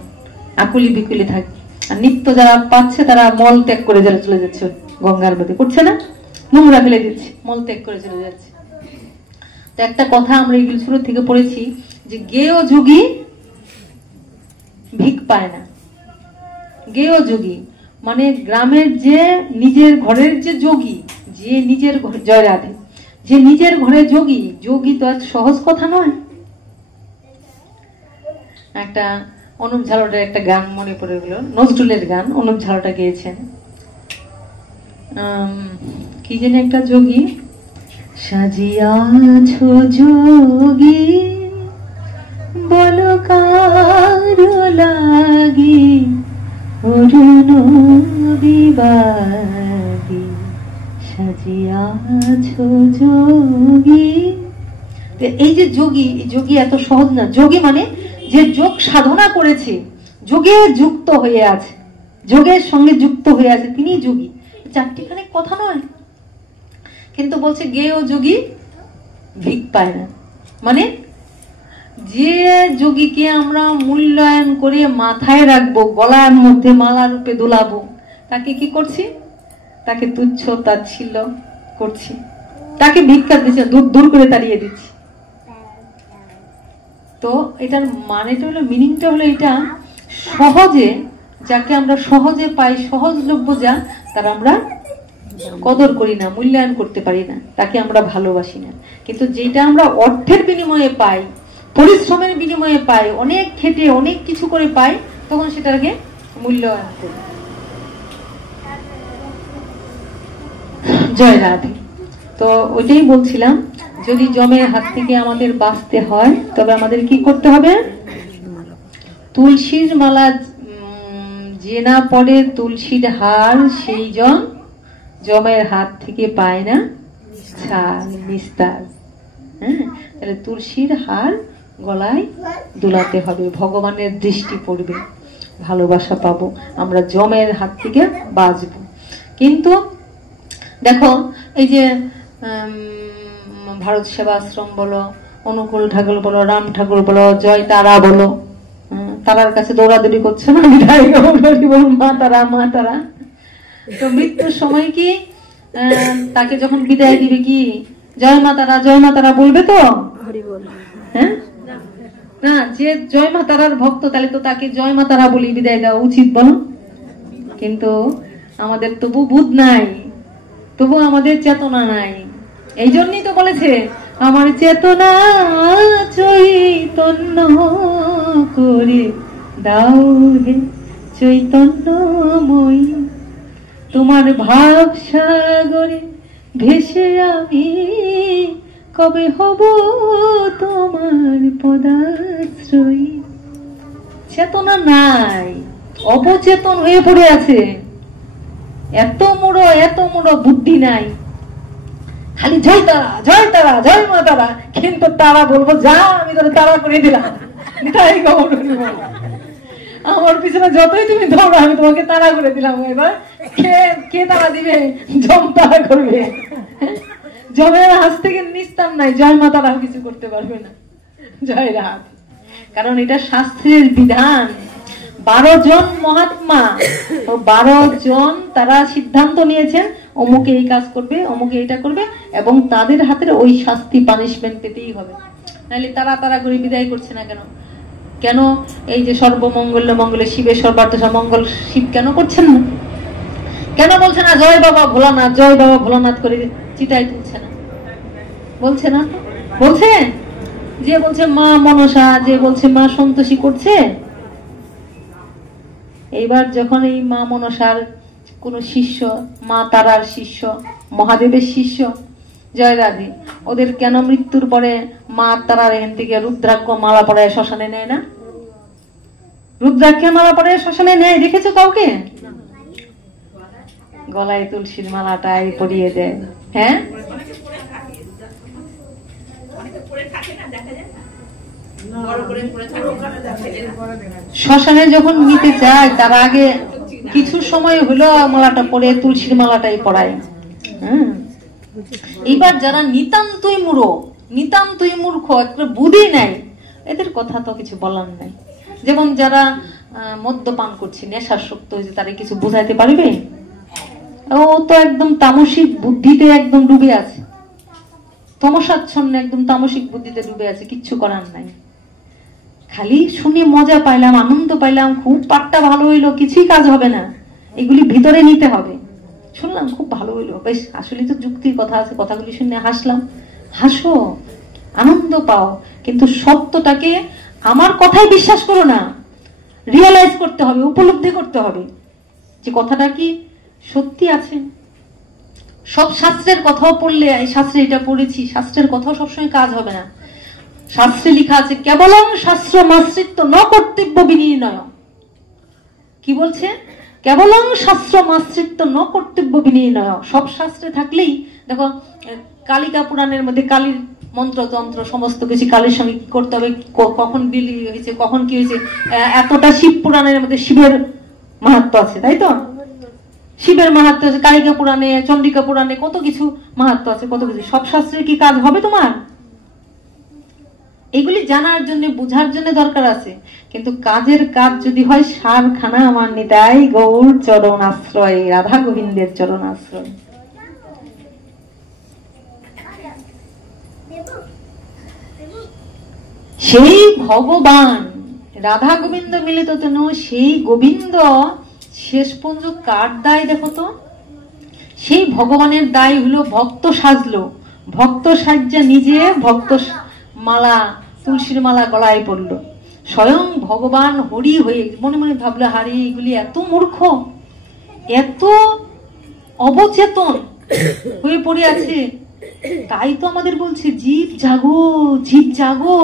আকুলি বিকুলি থাকে। আর নিত্য যারা পাচ্ছে তারা মল ত্যাগ করে যারা চলে যাচ্ছে গঙ্গার মধ্যে, করছে না, নোংরা ফেলে দিচ্ছে, মল ত্যাগ করে চলে যাচ্ছে। তো একটা কথা আমরা এগুলো শুরু থেকে পড়েছি যে গেয় যোগী ভিক পায় না। গেয় যোগী মানে গ্রামের যে নিজের ঘরের যে যোগী, যে নিজের ঘরে, জয় রাধে, যে নিজের ঘরে যোগী, যোগী তো আর সহজ কথা নয়। একটা অনুপ ঝালোটার একটা গান মনে পড়ে গেল, নজরুলের গান, অনুপ ঝালোটা গেয়েছেন, কি জানি একটা যোগী, সাজিয়াছ যোগী বলো কারো লাগি অরুণ বিবাদী, সাজিয়াছ যোগী। এই যে যোগী, এই যোগী এত সহজ না। যোগী মানে যে যোগ সাধনা করেছে, যোগে যুক্ত হয়ে আছে, যোগের সঙ্গে যুক্ত হয়ে আছে, তিনি যোগী। চারটিখানে কথা নয়, কিন্তু বলছে গেয় যোগী ভিক পায় না। মানে যে যোগীকে আমরা মূল্যায়ন করে মাথায় রাখবো, গলার মধ্যে মালা রূপে দোলাবো, তাকে কি করছি, তাকে তুচ্ছ তাচ্ছিল্য করছি, তাকে ভিক্ষা দিচ্ছে, দূর করে তাড়িয়ে দিচ্ছি। তো এটার মানেটা হলো, মিনিংটা হলো এটা, সহজে যাকে আমরা সহজে পাই, সহজলভ্য যা, তার আমরা কদর করি না, মূল্যায়ন করতে পারি না, তাকে আমরা ভালোবাসি না। কিন্তু যেটা আমরা অর্থের বিনিময়ে পাই, পরিশ্রমের বিনিময়ে পাই, অনেক খেটে অনেক কিছু করে পাই, তখন সেটাকে মূল্যায়ন করি। জয় রাধে। তো ওইটাই বলছিলাম, যদি জমের হাত থেকে আমাদের বাঁচতে হয় তবে আমাদের কি করতে হবে, তুলসীর মালা যে না পড়ে তুলসীর হার, সেই জন জমের হাত থেকে পায় না ছাল নিস্তার। তাহলে তুলসীর হার গলায় দুলাতে হবে, ভগবানের দৃষ্টি পড়বে, ভালোবাসা পাবো, আমরা জমের হাত থেকে বাঁচবো। কিন্তু দেখো এই যে ভারত সেবাশ্রম বলো, অনুকূল ঠাকুর বলো, রাম ঠাকুর বলো, জয় তারা বলো, তারার কাছে দৌড়াদৌড়ি করছে না, বিদায় গৌর হরি বল, মা তারা মা তারা। তো মৃত্যুর সময় কি তাকে যখন বিদায় দিবে কি জয় মা তারা বলবে তো? হরি বল। হ্যাঁ না, যে জয় মা তারার ভক্ত তাহলে তো তাকে জয় মা তারা বলি বিদায় দেওয়া উচিত, বলো? কিন্তু আমাদের তবু বুধ নাই, তবু আমাদের চেতনা নাই। এই জন্যই তো বলেছে আমার চেতনা চৈতন্য করে দাও হে চৈতন্যময়ী, তোমার ভাব সাগরে ভেসে আমি কবে হব তোমার পদাশ্রয়ী। চেতনা নাই, অবচেতন হয়ে পড়ে আছে, এত মোড়ো বুদ্ধি নাই, খালি জয় তারা জয় মা তারা। কিন্তু তারা বলবো যা আমি তোর তারা করে দিলাম, আমার পিছনে যতই তুমি দৌড়ো আমি তোমাকে তারা করে দিলাম। এবার কে তারা দিবে? জম তারা করবে। জমের হাত থেকে নিস্তার নাই, জয় মা তারা কিছু করতে পারবে না। জয় রাত, কারণ এটা শাস্ত্রের বিধান। 12 জন মহাত্মা ও 12 জন তারা সিদ্ধান্ত নিয়েছেন অমুকে এই কাজ করবে, অমুকে এটা করবে, এবং তাদের হাতের ওই শাস্তি পানিশমেন্ট পেতেই হবে। নাহলে তারা করে বিদায় করছে না কেন? কেন এই যে সর্বমঙ্গল মঙ্গলে শিবের সর্বার্থ মঙ্গল শিব কেন করছেন না? কেন বলছে না জয় বাবা ভোলানাথ করে চিতায় তুলছে না? বলছে না তো? বলছে যে বলছে মা মনসা, যে বলছে মা সন্তোষী করছে। এইবার যখন এই মা মনসার কোন শিষ্য, মা তারার শিষ্য, মহাদেবের শিষ্য, জয় রাধে, ওদের কেন মৃত্যুর পরে মা তারার এখান থেকে রুদ্রাক্ষ মালা পড়ায় শ্মশানে নেয় না? রুদ্রাক্ষের মালা পড়ায় শ্মশানে নেয়, দেখেছো কাউকে? গলায় তুলসীর মালাটাই পরিয়ে দেয়। হ্যাঁ, শ্মশানে যখন নিতে চায় তার আগে কিছু সময় হলো মালাটা পরে তুলসীর মালাটাই পড়ায়। এইবার যারা নিতান্তই মূর্খ, একটা বুদ্ধি নাই, এদের কথা তো কিছু বলার নাই। যেমন যারা মদ্যপান করছে, নেশাসক্ত হয়েছে, তারা কিছু বুঝাইতে পারবে? ও তো একদম তামসিক বুদ্ধিতে একদম ডুবে আছে, তমসাচ্ছন্ন একদম তামসিক বুদ্ধিতে ডুবে আছে, কিচ্ছু করার নাই। খালি শুনে মজা পাইলাম, আনন্দ পাইলাম, খুব পাঠটা ভালো হইলো, কিছুই কাজ হবে না, এগুলি ভিতরে নিতে হবে। শুনলাম খুব ভালো হইলো, বেশ, আসলে তো যুক্তির কথা আছে, কথাগুলি শুনে হাসলাম, হাসো, আনন্দ পাও, কিন্তু সত্যটাকে আমার কথায় বিশ্বাস করো না, রিয়েলাইজ করতে হবে, উপলব্ধি করতে হবে যে কথাটা কি সত্যি আছে। সব শাস্ত্রের কথাও পড়লে, এই শাস্ত্রে এটা পড়েছি, শাস্ত্রের কথাও সবসময় কাজ হবে না। শাস্ত্রে লেখা আছে কেবলং শাস্ত্র মাশ্রিত্য ন কর্তব্য বিনির্ণয়। কি বলছে? কেবলং শাস্ত্র মাশ্রিত্য ন কর্তব্য বিনির্ণয়। সব শাস্ত্রে থাকলেই দেখো, কালিকা পুরাণের মধ্যে কালীর মন্ত্রতন্ত্র সমস্ত কিছু কালীর সঙ্গে কি করতে হবে, কখন বিলি হয়েছে, কখন কি হয়েছে, এতটা শিব পুরাণের মধ্যে শিবের মাহাত্ম্য আছে, তাই তো? শিবের মাহাত্ম্য আছে কালিকা পুরাণে, চন্ডিকা পুরাণে, কত কিছু মাহাত্ম্য আছে, কত কিছু। সব শাস্ত্রের কি কাজ হবে তোমার? এগুলি জানার জন্য, বুঝার জন্য দরকার আছে, কিন্তু কাজের কাজ যদি হয় সারখানা আমার নিতাই গৌর চরণ আশ্রয়, রাধা গোবিন্দের চরণ আশ্রয়। সেই ভগবান রাধা গোবিন্দ মিলিত তেন, সেই গোবিন্দ শেষ পর্যন্ত কার দায় দেখো তো? সেই ভগবানের দায় হলো ভক্ত সাজলো, ভক্ত সাজ্জা নিজে ভক্ত মালা, তুলসীর মালা গলায় পড়লো, স্বয়ং ভগবান হরি হয়ে মনে মনে ভাবলো, হারি এগুলি এত মূর্খ, এত অবচেতন হয়ে পড়ে আছে। তাই তো আমাদের বলছে জীব জাগো, জীব জাগো।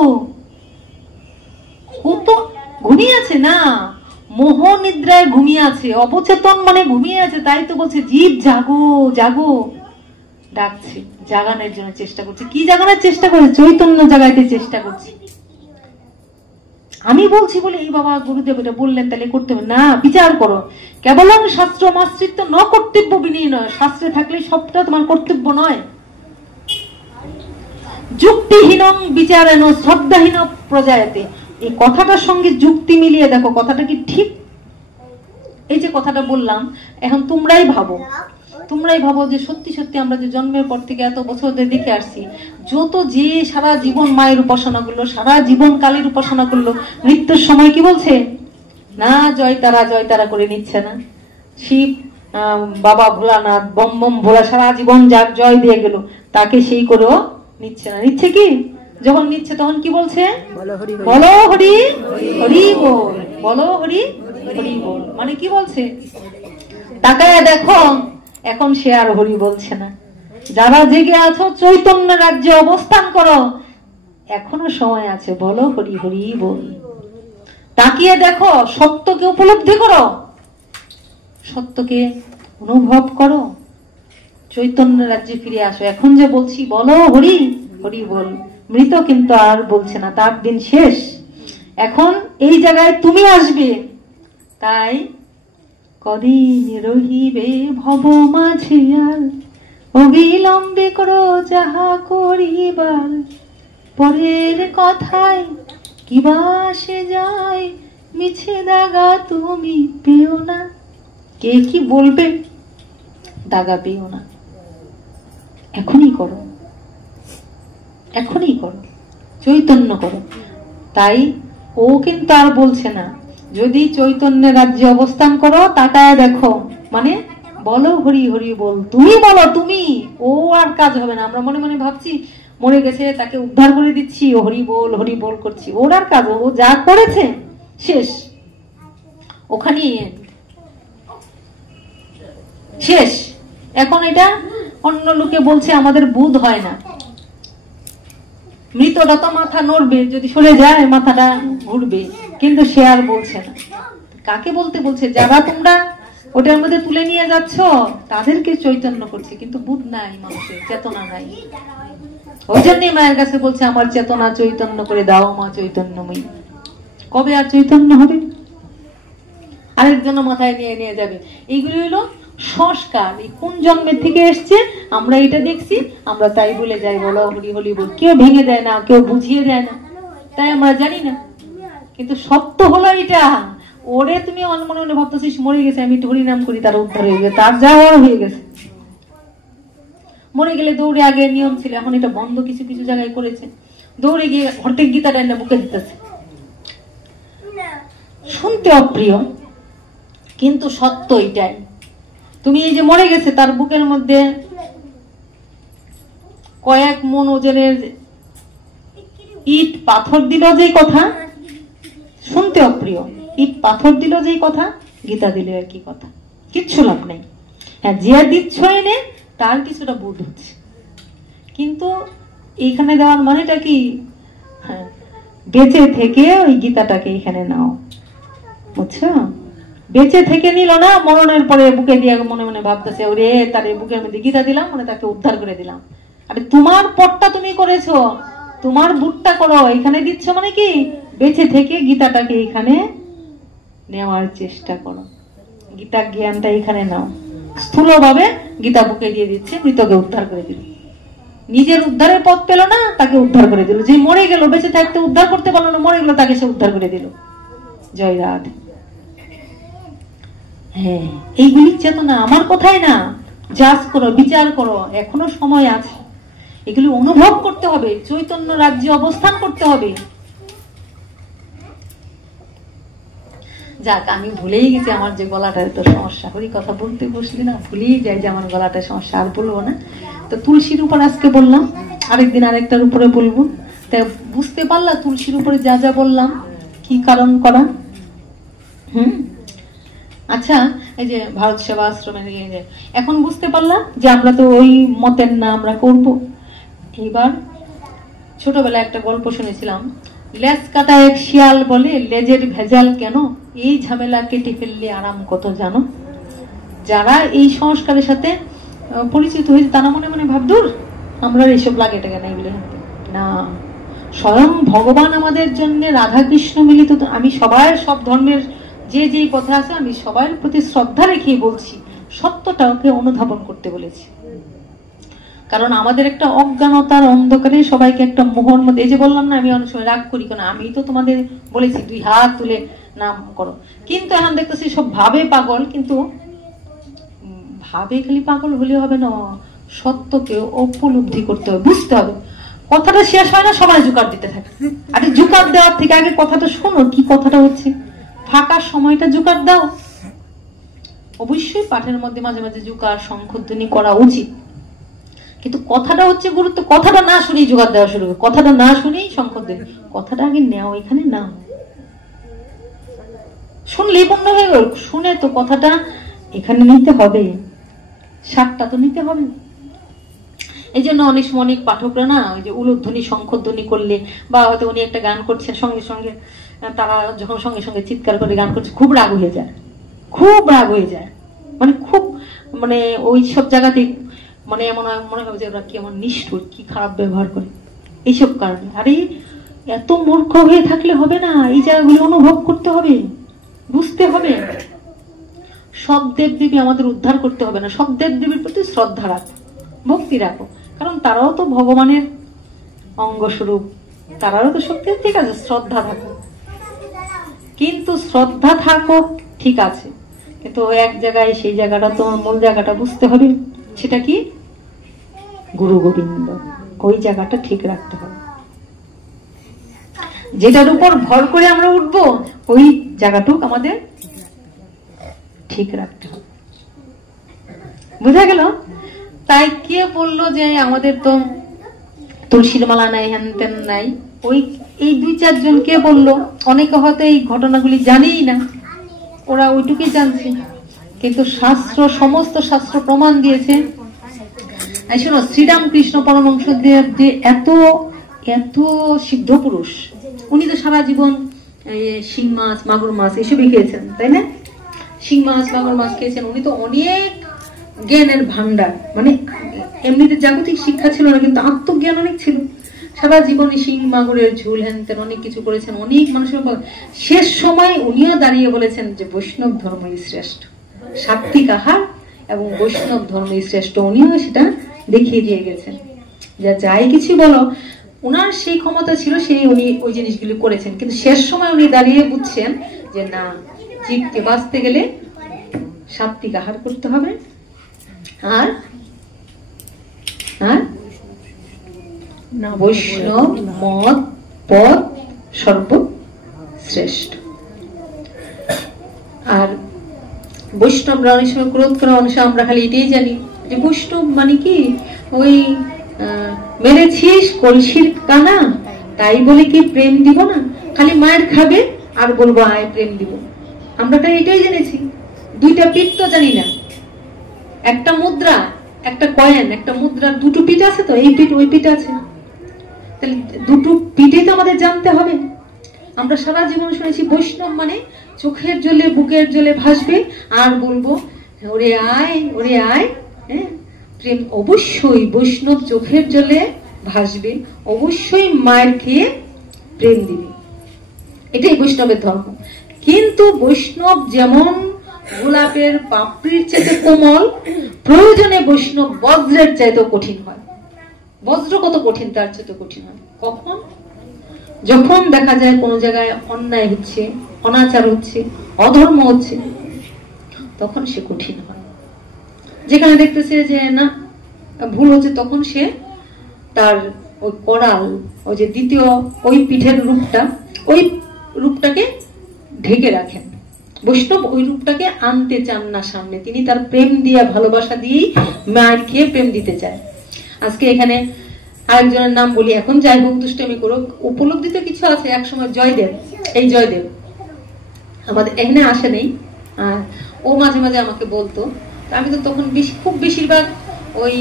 ও তো ঘুমিয়ে আছে না, মোহ নিদ্রায় ঘুমিয়ে আছে, অবচেতন মানে ঘুমিয়ে আছে। তাই তো বলছে জীব জাগো জাগো, ডাকছে, জাগানোর জন্য চেষ্টা করছে। কি জাগানোর চেষ্টা করছে? চৈতন্য জাগাইতে চেষ্টা করছে। আমি বলছি বলে এই বাবা গুরুদেব এটা বললেন তাহলে করতে হবে না, বিচার করো। কেবলং শাস্ত্র মাশ্রিত্য ন কর্তব্য বিনির্ণয়। শাস্ত্রে থাকলে সবটা তোমার কর্তব্য নয়। যুক্তিহীনং বিচারেন শ্রদ্ধাহীন প্রজায়তে। এই কথাটার সঙ্গে যুক্তি মিলিয়ে দেখো কথাটা কি ঠিক। এই যে কথাটা বললাম, এখন তোমরাই ভাবো যে সত্যি সত্যি আমরা যে জন্মের পর থেকে এত বছর ধরে দেখে আসছি, যত যে সারা জীবন মায়ের উপাসনা করলো, সারা জীবন কালীর উপাসনা করলো, মৃত্যুর সময় কি বলছে না জয় তারা করে নিচ্ছে না। শিব বাবা ভোলানাথ বম বম ভোলা সারা জীবন যার জয় দিয়ে গেল, তাকে সেই করেও নিচ্ছে না। নিচ্ছে কি? যখন নিচ্ছে তখন কি বলছে? বলো হরি হরি বল, বলো হরি হরি বল। মানে কি বলছে? তাকায় দেখো, এখন সে আর হরি বলছে না। যারা জেগে আছো চৈতন্য রাজ্যে অবস্থান করো, এখনো সময় আছে, বলো হরি হরি বল। তাকিয়ে দেখো, সত্যকে উপলব্ধি করো, সত্যকে অনুভব করো, চৈতন্য রাজ্যে ফিরে আসো। এখন যে বলছি বলো হরি হরি বল, মৃত কিন্তু আর বলছে না, তার দিন শেষ। এখন এই জায়গায় তুমি আসবে, তাই কদিন রহিবে ভব মাঝে আর, অবিলম্বে করো যাহা করিবার, পরের কথায় কিবা সে যায়, মিছে দাগা তুমি পেও না। কে কি বলবে, দাগা পেও না, এখনই করো, এখনই করো, চৈতন্য করো। তাই ও কিন্তু আর বলছে না যদি চৈতন্য রাজ্যে অবস্থান করো তাকায় দেখো, মানে বলো হরি হরি বল, তুমি বলো, তুমি, ও আর কাজ হবে না। আমরা মনে মনে ভাবছি মরে গেছে তাকে উদ্ধার করে দিচ্ছি, ও হরি বল করছি, ওর আর কাজ, ও যা করেছে শেষ, ওখানে শেষ। এখন এটা অন্য লোকে বলছে, আমাদের বুধ হয় না। মৃতটা তো মাথা নড়বে, যদি সরে যায় মাথাটা ঘুরবে, কিন্তু সে আর বলছে না। কাকে বলতে বলছে? যারা তোমরা ওটার মধ্যে তুলে নিয়ে যাচ্ছ তাদেরকে চৈতন্য করছে, কিন্তু বুধ নাই, মানুষের চেতনা নাই। ওই জন্যই মায়ের কাছে বলছে আমার চেতনা চৈতন্য করে দাও মা চৈতন্যময়ী। কবে আর চৈতন্য হবে? আরেকজন মাথায় নিয়ে নিয়ে যাবে। এইগুলি হলো সংস্কার, এই কোন জন্মের থেকে এসছে আমরা এটা দেখছি, আমরা তাই বলে যাই বলো হরি হরি বল। কেউ ভেঙে দেয় না, কেউ বুঝিয়ে দেয় না, তাই আমরা জানি না। কিন্তু সত্য হলো এটা, ওরে তুমি মনে মনে ভাবতেছিস মরে গেছে, আমি একটু হরিনাম করি তার উদ্ধার হয়ে গেছে, তার যাওয়া হয়ে গেছে। মরে গেলে দৌড়ে, আগে নিয়ম ছিল, এখন এটা বন্ধ, কিছু কিছু জায়গায় করেছে, দৌড়ে গিয়ে হঠাৎ গীতাটা এনে বুকে দিতেছে। শুনতে অপ্রিয়, কিন্তু সত্য এটাই। তুমি এই যে মরে গেছে তার বুকের মধ্যে কয়েক মন ওজনের ইট পাথর দিল, যে কথা শুনতে অপ্রিয়, ইট পাথর দিল যে কথা, গীতা দিলে আর কি কথা, কিচ্ছু লাভ নেই। হ্যাঁ, যে দিচ্ছ এনে তার কিছুটা বোধ হচ্ছে, কিন্তু এইখানে দেওয়ার মানেটা কি? হ্যাঁ, বেঁচে থেকে ওই গীতাটাকে এখানে নাও, বুঝছো? বেঁচে থেকে নিল না, মরণের পরে বুকে দিয়ে মনে মনে ভাবতেছে ওরে তার বুকের মধ্যে গীতা দিলাম, মানে তাকে উদ্ধার করে দিলাম। আরে তোমার পটটা তুমি করেছো, তোমার বুটটা করো, এখানে দিচ্ছ মানে কি? বেঁচে থেকে গীতাটাকে এখানে নেওয়ার চেষ্টা করো, গীতা জ্ঞানটা এখানে নাও। স্থূলভাবে গীতা বুকে দিয়ে দিচ্ছে, মৃতকে উদ্ধার করে দিল, নিজের উদ্ধারের পথ পেল না, তাকে উদ্ধার করে দিল। যে মরে গেল, বেঁচে থাকতে উদ্ধার করতে পারলো না, মরে গেল, তাকে সে উদ্ধার করে দিল। জয় রাধে। হ্যাঁ, এইগুলি চেতনা, আমার কথাই না, জাজ করো, বিচার করো, এখনো সময় আছে। এগুলি অনুভব করতে হবে, চৈতন্য রাজ্যে অবস্থান করতে হবে। যাক, আমি ভুলেই গেছি আমার যে গলাটা এত সমস্যা, হরি কথা বলতে বসলি না ভুলেই যাই যে আমার গলাটা সমস্যা, আর বলবো না। তো তুলসীর উপর আজকে বললাম, আরেকদিন আরেকটার উপরে বলবো। তাই বুঝতে পারলা তুলসীর উপরে যা যা বললাম কি কারণ করা? আচ্ছা, এই যে ভারত সেবা আশ্রমের এখন বুঝতে পারলাম যে আমরা তো ওই মতের না, আমরা করব। এইবার ছোটবেলায় একটা গল্প শুনেছিলাম, লেজ কাটা এক শিয়াল বলে লেজের ভেজাল কেন, এই ঝামেলা কেটে ফেললে আরাম কত জানো। যারা এই সংস্কারের সাথে পরিচিত হয়েছে তারা মনে মনে ভাব দূর আমরা এইসব লাগে এটা কেন, এগুলো না। স্বয়ং ভগবান আমাদের জন্য রাধা কৃষ্ণ মিলিত। আমি সবাই সব ধর্মের যে যেই কথা আছে আমি সবার প্রতি শ্রদ্ধা রেখে বলছি, সত্যটাকে অনুধাবন করতে বলেছি। কারণ আমাদের একটা অজ্ঞানতার অন্ধকারে সবাইকে একটা মোহর মধ্যে, এই যে বললাম না আমি অনেক সময় রাগ করি, কেন আমি তো তোমাদের বলেছি 2 হাত তুলে নাম করো, কিন্তু এখন দেখতেছি সব ভাবে পাগল, কিন্তু ভাবে খালি পাগল হলে হবে না, সত্যকে উপলব্ধি করতে হবে, বুঝতে হবে। কথাটা শেষ হয় না, সবাই জোকার দিতে থাকে। আরে জোকার দেওয়ার থেকে আগে কথাটা শোনো, কি কথাটা হচ্ছে, ফাঁকা সময়টা জোকার দাও। অবশ্যই পাঠের মধ্যে মাঝে মাঝে জোকার শঙ্খধ্বনি করা উচিত, কিন্তু কথাটা হচ্ছে গুরুত্ব। কথাটা না শুনেই জোগাড় দেওয়া শুরু হবে, কথাটা না শুনেই শঙ্খধ্বনি, কথাটা আগে নেও, এখানে নাও, শুনলেই পূর্ণ হয়ে গেল। শুনে তো কথাটা এখানে নিতে হবে, সাতটা তো নিতে হবে। এই জন্য অনেক সময় অনেক পাঠকরা না ওই যে উলুধ্বনি শঙ্খধ্বনি করলে, বা হয়তো উনি একটা গান করছেন, সঙ্গে সঙ্গে তারা যখন সঙ্গে সঙ্গে চিৎকার করে গান করছে, খুব রাগ হয়ে যায়, খুব রাগ হয়ে যায়, মানে খুব, মানে ওই সব জায়গাতে মানে এমন মনে হবে যে ওরা কি এমন নিষ্ঠুর, কি খারাপ ব্যবহার করে, এইসব কারণে। আরে এত মূর্খ হয়ে থাকলে হবে না, এই জায়গাগুলি অনুভব করতে হবে, বুঝতে হবে। সব দেবদেবী আমাদের উদ্ধার করতে হবে না, সব দেবদেবীর প্রতি শ্রদ্ধা রাখো, ভক্তি রাখো, কারণ তারাও তো ভগবানের অঙ্গস্বরূপ, তারাও তো শক্তি। ঠিক আছে, শ্রদ্ধা থাকো, কিন্তু শ্রদ্ধা থাকো ঠিক আছে, কিন্তু এক জায়গায় সেই জায়গাটা তোমার মূল জায়গাটা বুঝতে হবে, সেটা কি গুরু গোবিন্দ, ওই জায়গাটা ঠিক রাখতে হবে। যেটার উপর ভর করে আমরা উঠবো, ওই জায়গাটুক আমাদের ঠিক রাখতে হবে, বুঝা গেল? তাই কে বললো যে আমাদের তো তুলসীর মালা নাই, হ্যান তেন নাই, ওই এই 2-4 জন কে বললো? অনেকে হয়তো এই ঘটনাগুলি জানেই না, ওরা ওইটুকুই জানছে, কিন্তু শাস্ত্র, সমস্ত শাস্ত্র প্রমাণ দিয়েছে। শোনো, শ্রীরামকৃষ্ণ পরমহংসদেব যে এত এত সিদ্ধ পুরুষ, উনি তো সারা জীবন শিং মাছ, মাগুর মাছ এসবই খেয়েছেন, তাই না? শিং মাছ, মাগুর মাছ খেয়েছেন, উনি তো অনেক জ্ঞানের ভান্ডার, মানে এমনিতে জাগতিক শিক্ষা ছিল না, কিন্তু আত্মজ্ঞান অনেক ছিল। সারা জীবনে শিং মাগুরের ঝুল হ্যান তেন অনেক কিছু করেছেন, অনেক মানুষের। শেষ সময় উনিও দাঁড়িয়ে বলেছেন যে বৈষ্ণব ধর্মই শ্রেষ্ঠ, সাত্বিক আহার এবং বৈষ্ণব ধর্মই শ্রেষ্ঠ, উনিও সেটা দেখিয়ে দিয়ে গেছেন। যা যাই কিছু বলো, উনার সেই ক্ষমতা ছিল, সেই উনি ওই জিনিসগুলি করেছেন, কিন্তু শেষ সময় উনি দাঁড়িয়ে বুঝছেন যে না, জীবকে বাঁচতে গেলে সাত্বিক আহার করতে হবে, আর বৈষ্ণব মত পদ সর্বশ্রেষ্ঠ। আর বৈষ্ণবরা অনেক সময় ক্রোধ করা, অনেক সময় আমরা খালি এটাই জানি যে বৈষ্ণব মানে কি ওই মেরেছিস কলসির কানা, তাই বলে কি প্রেম দিব না, খালি মায়ের খাবে আর বলবো আয় প্রেম দিব। আমরা তাই এটাই জেনেছি, 2টা পিঠ তো জানি না, একটা মুদ্রা, একটা কয়েন, একটা মুদ্রার 2টো পিঠ আছে, তো এই পিঠ ওই পিঠ আছে, তাহলে 2টো পিঠেই তো আমাদের জানতে হবে। আমরা সারা জীবন শুনেছি বৈষ্ণব মানে চোখের জলে বুকের জলে ভাসবে আর বলবো ওরে আয়, ওরে আয়। হ্যাঁ, প্রেম অবশ্যই বৈষ্ণব চোখের জলে ভাসবে, অবশ্যই মায়ের খেয়ে প্রেম দিবে, এটাই বৈষ্ণবের ধর্ম। কিন্তু বৈষ্ণব যেমন গোলাপের পাপড়ির চাইতে কোমল, প্রয়োজনে বৈষ্ণব বজ্রের চাইতে কঠিন হয়। বজ্র কত কঠিন, তার চাইতে কঠিন হয় কখন? যখন দেখা যায় কোনো জায়গায় অন্যায় হচ্ছে, অনাচার হচ্ছে, অধর্ম হচ্ছে, তখন সে কঠিন হয়। যেখানে দেখতেছে যে না ভুল হচ্ছে, তখন সে তার ওই করাল, ওই যে দ্বিতীয় ওই পিঠের রূপটা, ওই রূপটাকে ঢেকে রাখেন। বৈষ্ণব ওই রূপটাকে আনতে চান না সামনে, তিনি তার প্রেম দিয়ে, ভালোবাসা দিয়েই মায়ের খেয়ে প্রেম দিতে চায়। আজকে এখানে আরেকজনের নাম বলি, এখন যাই হোক দুষ্টামি করুক, উপলব্ধিতে কিছু আছে। এক সময় জয়দেব, এই জয়দেব আমাদের এখানে আসে নেই, ও মাঝে মাঝে আমাকে বলতো, আমি তো তখন খুব বেশিরভাগ ওই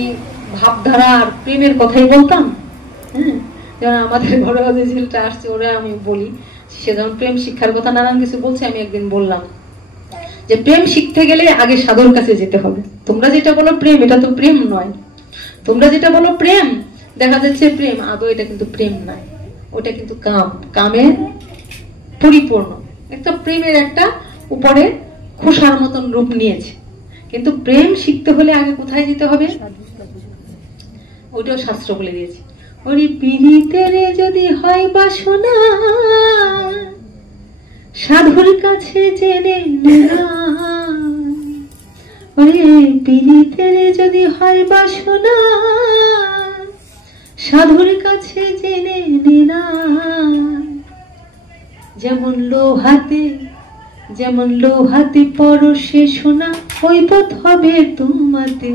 ভাবধারা আর প্রেমের কথাই বলতাম। হ্যাঁ, যেমন আমাদের ঘরে যে ছেলেটা আসছে, ওরা আমি বলি, সে যখন প্রেম শিক্ষার কথা নানান কিছু বলছে, আমি একদিন বললাম যে প্রেম শিখতে গেলে আগে সাধুর কাছে যেতে হবে। তোমরা যেটা বলো প্রেম, এটা তো প্রেম নয়। তোমরা যেটা বলো প্রেম, দেখা যাচ্ছে প্রেম, আদৌ এটা কিন্তু প্রেম নয়, ওটা কিন্তু কাম, কামের পরিপূর্ণ একটা প্রেমের একটা উপরে খোসার মতন রূপ নিয়েছে। কিন্তু প্রেম শিখতে হলে আগে কোথায় যেতে হবে? ওইটাও শাস্ত্র বলে দিয়েছে। ওরে পীড়িতের যদি হয় বাসনা, সাধুর কাছে জেনে না। ওরে পীড়িতের যদি হয় বাসনা, সাধুর কাছে জেনে না। যেমন লোহাতে পরশে সোনা, ওই বোধ হবে তোমাতে,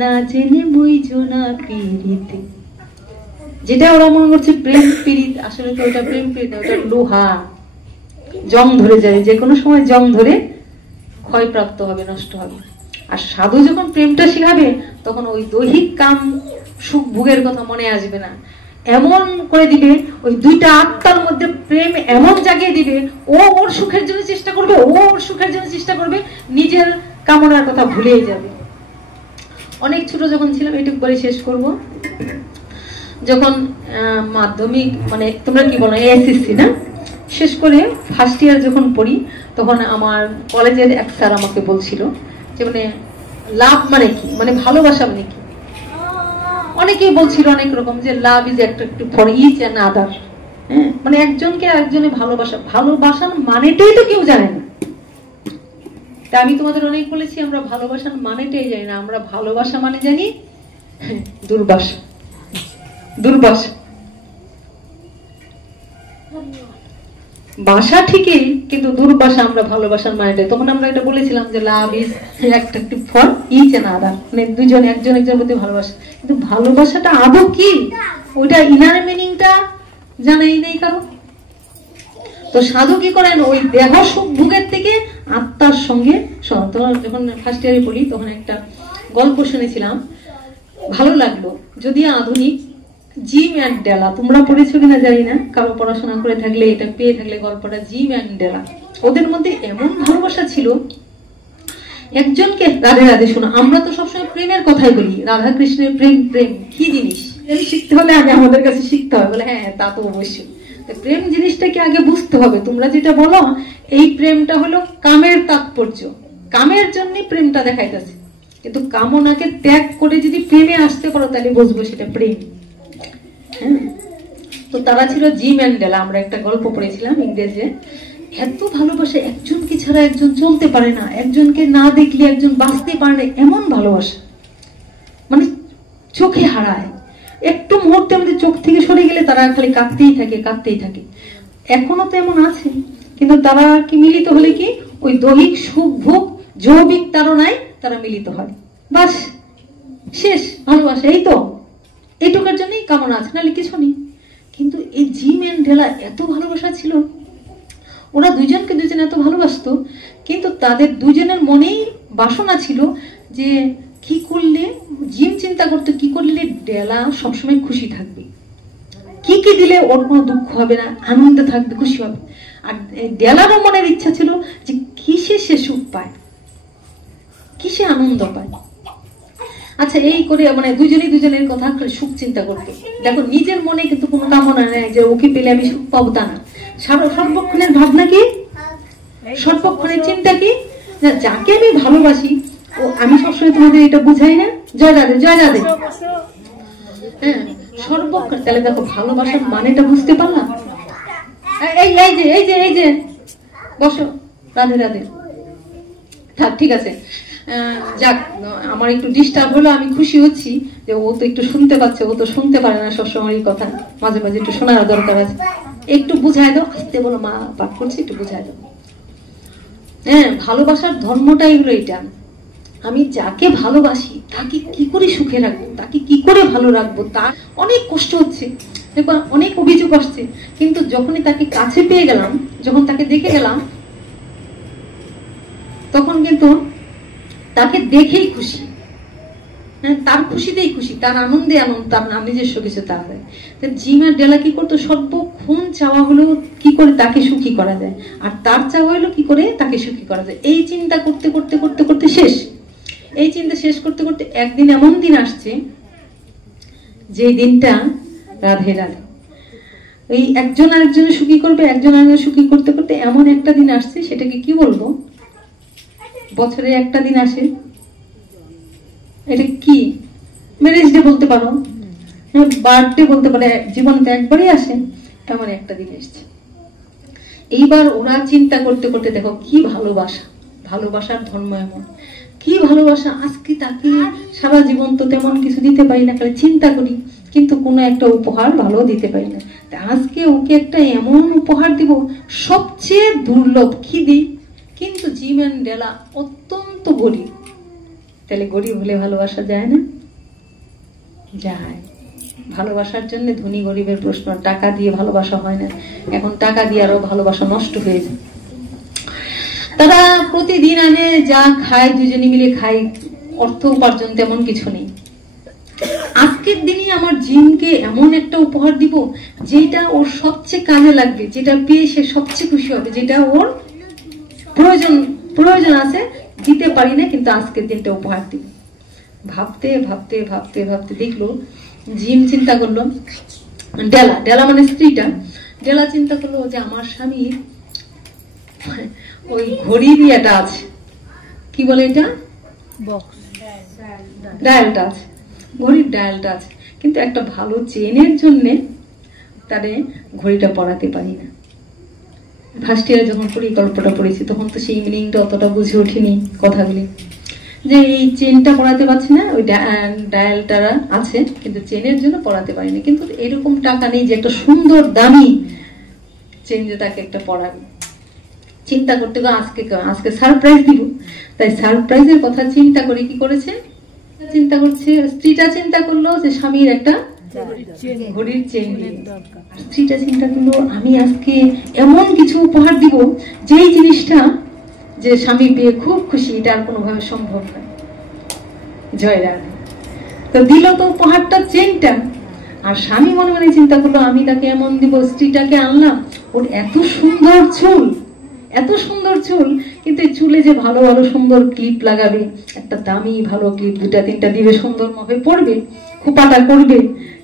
না জেনে বুঝো না পীড়িতে। যেটা ওরা মনে করছে প্রেম পীড়িত, আসলে তো ওটা প্রেম পীড়িত, ওটা লোহা, জং ধরে যাবে, যে কোনো সময় জং ধরে ক্ষয়প্রাপ্ত হবে, নষ্ট হবে। আর সাধু যখন প্রেমটা শিখাবে, তখন ওই দৈহিক কাম সুখ ভোগের কথা মনে আসবে না। এমন করে দিবে, ওই দুইটা আত্মার মধ্যে প্রেম এমন জাগিয়ে দিবে, ও ওর সুখের জন্য চেষ্টা করবে, ও ওর সুখের জন্য চেষ্টা করবে, নিজের কামনার কথা ভুলেই যাবে। অনেক ছোট যখন ছিলাম, এটুকু করে শেষ করব, যখন মাধ্যমিক মানে তোমরা কি বলো এসএসসি না, শেষ করে ফার্স্ট ইয়ার যখন পড়ি, তখন আমার কলেজের এক স্যার আমাকে বলছিল যে মানে লাভ মানে কি, মানে ভালোবাসা মানে কি। অনেকেই বলছিল অনেক রকম, যে love is attractive for each and other. হ্যাঁ, মানে একজনকে আরেকজনে ভালোবাসা, ভালোবাসার মানেটাই তো কেউ জানে না। তা আমি তোমাদের অনেক বলেছি, আমরা ভালোবাসার মানেটাই জানি না। আমরা ভালোবাসা মানে জানি দুর্বাসা, দুর্বাসা। বাসা ঠিকই, কিন্তু দুর্বাসা আমরা ভালোবাসার মানেটাই। তখন আমরা এটা বলেছিলাম যে love is attractive for each and other, মানে দুইজন একজন একজনের প্রতি ভালোবাসা। কিন্তু ভালোবাসাটা আদৌ কি, ওইটা ইনার মিনিংটা জানাই নেই কারো। তো সাধু কি করেন, ওই দেহ সুখ ভোগের থেকে আত্মার সঙ্গে। যখন ফার্স্ট ইয়ারে পড়ি, তখন একটা গল্প শুনেছিলাম, ভালো লাগলো, যদিও আধুনিক। জিম অ্যান্ড ডেলা, তোমরা পড়েছো কিনা জানি না, কারো পড়াশোনা করে থাকলে এটা পেয়ে থাকলে গল্পটা। জিম অ্যান্ড ডেলা, ওদের মধ্যে এমন ভালোবাসা ছিল। একজনকে রাধে রাধে শোনো, আমরা তো সবসময় প্রেমের কথাই বলি, রাধা কৃষ্ণের প্রেম, প্রেম কি জিনিস শিখতে হলে আগে আমাদের কাছে শিখতে হবে। বলে হ্যাঁ, তা তো অবশ্যই। প্রেম জিনিসটাকে আগে বুঝতে হবে। তোমরা যেটা বলো, এই প্রেমটা হলো কামের তাৎপর্য, কামের জন্য প্রেমটা দেখাইতেছে। কিন্তু কামনাকে ত্যাগ করে যদি প্রেমে আসতে পারো, তাহলে বুঝবো সেটা প্রেম। তো তারা ছিল জিম অ্যান্ড ডেলা। আমরা একটা গল্প পড়েছিলাম ইংরেজে। এত ভালোবাসে, একজনকে ছাড়া একজন চলতে পারে না, একজনকে না দেখলে একজন বাঁচতে পারে না, এমন ভালোবাসা, মানে চোখে হারায়। একটু মুহূর্তের মধ্যে চোখ থেকে সরে গেলে তারা খালি কাঁদতেই থাকে, কাঁদতেই থাকে। এখনো তো এমন আছে, কিন্তু তারা কি মিলিত হলে কি ওই দৈহিক সুখ ভোগ জৈবিক তাড়নায় তারা মিলিত হয়, বাস শেষ ভালোবাসা। এই তো এইটুকার জন্যই কামনা আছে, নাহলে কিছু নেই। কিন্তু এই জিম এন্ড ঢেলা এত ভালোবাসা ছিল, ওরা দুজনকে দুজন এত ভালোবাসতো, কিন্তু তাদের দুজনের মনেই বাসনা ছিল যে কি করলে, জিম চিন্তা করতো কি করলে ডেলা সবসময় খুশি থাকবে, কি কি দিলে ওর কোনো দুঃখ হবে না, আনন্দ থাকবে, খুশি হবে। আর ডেলারও মনের ইচ্ছা ছিল যে কিসে সে সুখ পায়, কিসে আনন্দ পায়। আচ্ছা, এই করে মানে দুজনেই দুজনের কথা সুখ চিন্তা করতো। দেখো, নিজের মনে কিন্তু কোনো কামনা নেই যে ওকে পেলে আমি সুখ পাবো, তা না। সর্বক্ষণের ভাবনা কি, সর্বক্ষণের চিন্তা কি, যাকে আমি ভালোবাসি, ও আমি সবসময় তোমাদের এটা বুঝাই না, জয় রাধে জয় রাধে। হ্যাঁ, সর্বক্ষণ। তাহলে দেখো, ভালোবাসার মানেটা বুঝতে পারলাম। এই যে এই যে এই যে বসো, রাধে রাধে। থাক, ঠিক আছে। যাক, আমার একটু ডিস্টার্ব হলো, আমি খুশি হচ্ছি যে ও তো একটু শুনতে পাচ্ছে। ও তো শুনতে পারে না সবসময় কথা, মাঝে মাঝে একটু শোনার দরকার আছে। একটু বুঝাই দাও, আসতে বলো, মা পাঠ করছে, একটু বুঝাই দাও। হ্যাঁ, ভালোবাসার ধর্মটাই হলো এটা। আমি যাকে ভালোবাসি তাকে কি করে সুখে রাখবো, তাকে কি করে ভালো রাখবো, তার অনেক কষ্ট হচ্ছে, দেখো অনেক অভিযোগ আসছে। কিন্তু যখনই তাকে কাছে পেয়ে গেলাম, যখন তাকে দেখে গেলাম, তখন কিন্তু তাকে দেখেই খুশি। হ্যাঁ, তার খুশিতেই খুশি, তার আনন্দে আনন্দ, তার নিজস্ব কিছু তা হয়। জিম আর ডেলা কি করতো, সর্বক্ষণ চাওয়া হলো কি করে তাকে সুখী করা যায়, আর তার চাওয়া হলো কি করে তাকে সুখী করা যায়। এই চিন্তা করতে করতে করতে করতে শেষ, এই চিন্তা শেষ করতে করতে একদিন এমন দিন আসছে, যে দিনটা রাধে রাধে, এই একজন আরেকজনের সুখী করবে, একজন আরেকজন সুখী করতে করতে এমন একটা দিন আসছে, সেটাকে কি বলবো, বছরে একটা দিন আসে, এটা কি ম্যারেজ ডে বলতে পারো, বার্থডে বলতে পারে, জীবনে তো একবারই আসে, তেমন একটা দিন এসছে। এইবার ওরা চিন্তা করতে করতে দেখো কি ভালোবাসা, ভালোবাসার ধর্ম এমন, কি ভালোবাসা। আজকে তাকে সারা জীবন তো তেমন কিছু দিতে পারি না, খালি চিন্তা করি, কিন্তু কোনো একটা উপহার ভালো দিতে পারি না। আজকে ওকে একটা এমন উপহার দিব, সবচেয়ে দুর্লভ, কি দিই, কিন্তু জিম এন্ড ডেলা অত্যন্ত গরিব। তাহলে গরিব হলে ভালোবাসা যায় না? যায়। ভালোবাসার জন্য ধনী গরিবের প্রশ্ন, টাকা দিয়ে ভালোবাসা হয় না। এখন টাকা দিয়ে আরো ভালোবাসা নষ্ট হয়ে যায়। তারা প্রতিদিন আনে, যা খায় দুজনে মিলে খায়, অর্থ উপার্জন তেমন কিছু নেই। আজকের দিনে আমার জিমকে এমন একটা উপহার দিব যেটা ওর সবচেয়ে কাজে লাগবে, যেটা পেয়ে সে সবচেয়ে খুশি হবে, যেটা ওর প্রয়োজন আছে, দিতে পারি না, কিন্তু আজকের দিনটা উপহার দিব। ভাবতে ভাবতে ভাবতে ভাবতে দেখলো, জিম চিন্তা করলো, ডেলা মানে স্ত্রীটা, ডেলা চিন্তা করলো যে আমার স্বামীর ওই ঘড়ি দিয়েটা আছে, কি বলে এটা, ডায়ালটা আছে, ঘড়ির ডায়ালটা আছে, কিন্তু একটা ভালো চেনের জন্য তারে ঘড়িটা পরাতে পারি না। ফার্স্ট ইয়ারে যখন পরিকল্পনা পড়েছি তখন তো সেই মিনিংটা অতটা বুঝে ওঠেনি কথাগুলি, যে এই চেনটা পরাতে পারছি না, ওই ডায়ালটা আছে কিন্তু চেনের জন্য পরাতে পারিনি। কিন্তু এরকম টাকা নেই যে একটা সুন্দর দামি চেন যে তাকে একটা পরাবে। চিন্তা করতে গো আজকে সারপ্রাইজ দিব, তাই সারপ্রাইজের কথা চিন্তা করে কি করেছে, চিন্তা করছে, স্ত্রীটা চিন্তা করলো যে স্বামীর একটা ঘড়ির চেন দিয়ে। স্ত্রীটা চিন্তা করলো আমি আজকে এমন কিছু উপহার দিব যেই জিনিসটা যে স্বামী পেয়ে খুব খুশি, এটা আর কোনোভাবে সম্ভব নয়। জয় রাধে। তো দিল তো উপহারটা, চেনটা। আর স্বামী মনে মনে চিন্তা করলো আমি তাকে এমন দিব, স্ত্রীটাকে আনলাম, ওর এত সুন্দর চুল, এত সুন্দর চুল, কিন্তু এই চুলে যে ভালো ভালো সুন্দর ক্লিপ লাগাবে, একটা দামি ভালো ক্লিপ 2-3টা দিবে, সুন্দর ভাবে পড়বে, খোপাটা করবে,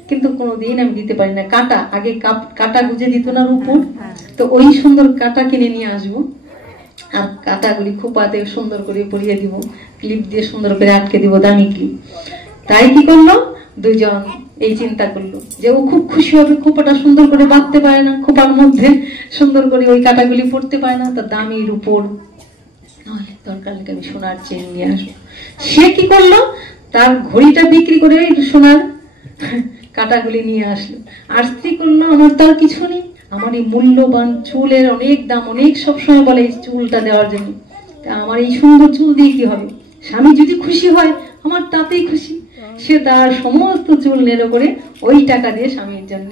কিন্তু কোনোদিন আমি দিতে পারি না। কাটা, আগে কাটা গুজে দিত না উপর, তো ওই সুন্দর কাটা কিনে নিয়ে আসবো, আর কাটাগুলি খোপাতে সুন্দর করে পরিয়ে দিব, ক্লিপ দিয়ে সুন্দর করে আটকে দিব, দামি ক্লিপ। তাই কি করলো, দুইজন এই চিন্তা করলো যে ও খুব খুশি হবে, খোপাটা সুন্দর করে বাঁধতে পারে না, খোপার মধ্যে সুন্দর করে ওই কাটাগুলি পড়তে পারে না, তার দামির উপর দরকার নাকি আমি সোনার চেন নিয়ে আসবো। সে কি করলো, তার ঘড়িটা বিক্রি করে সোনার কাটাগুলি নিয়ে আসলো। আর স্ত্রী করলো আমার তার কিছু নেই, আমার এই মূল্যবান চুলের অনেক দাম, অনেক সবসময় বলে এই চুলটা দেওয়ার জন্য, আমার এই সুন্দর চুল দিয়ে কি হবে, স্বামী যদি খুশি হয় আমার তাতেই খুশি। সে তার সমস্ত চুল নেড়ে করে ওই টাকা দিয়ে স্বামীর জন্য।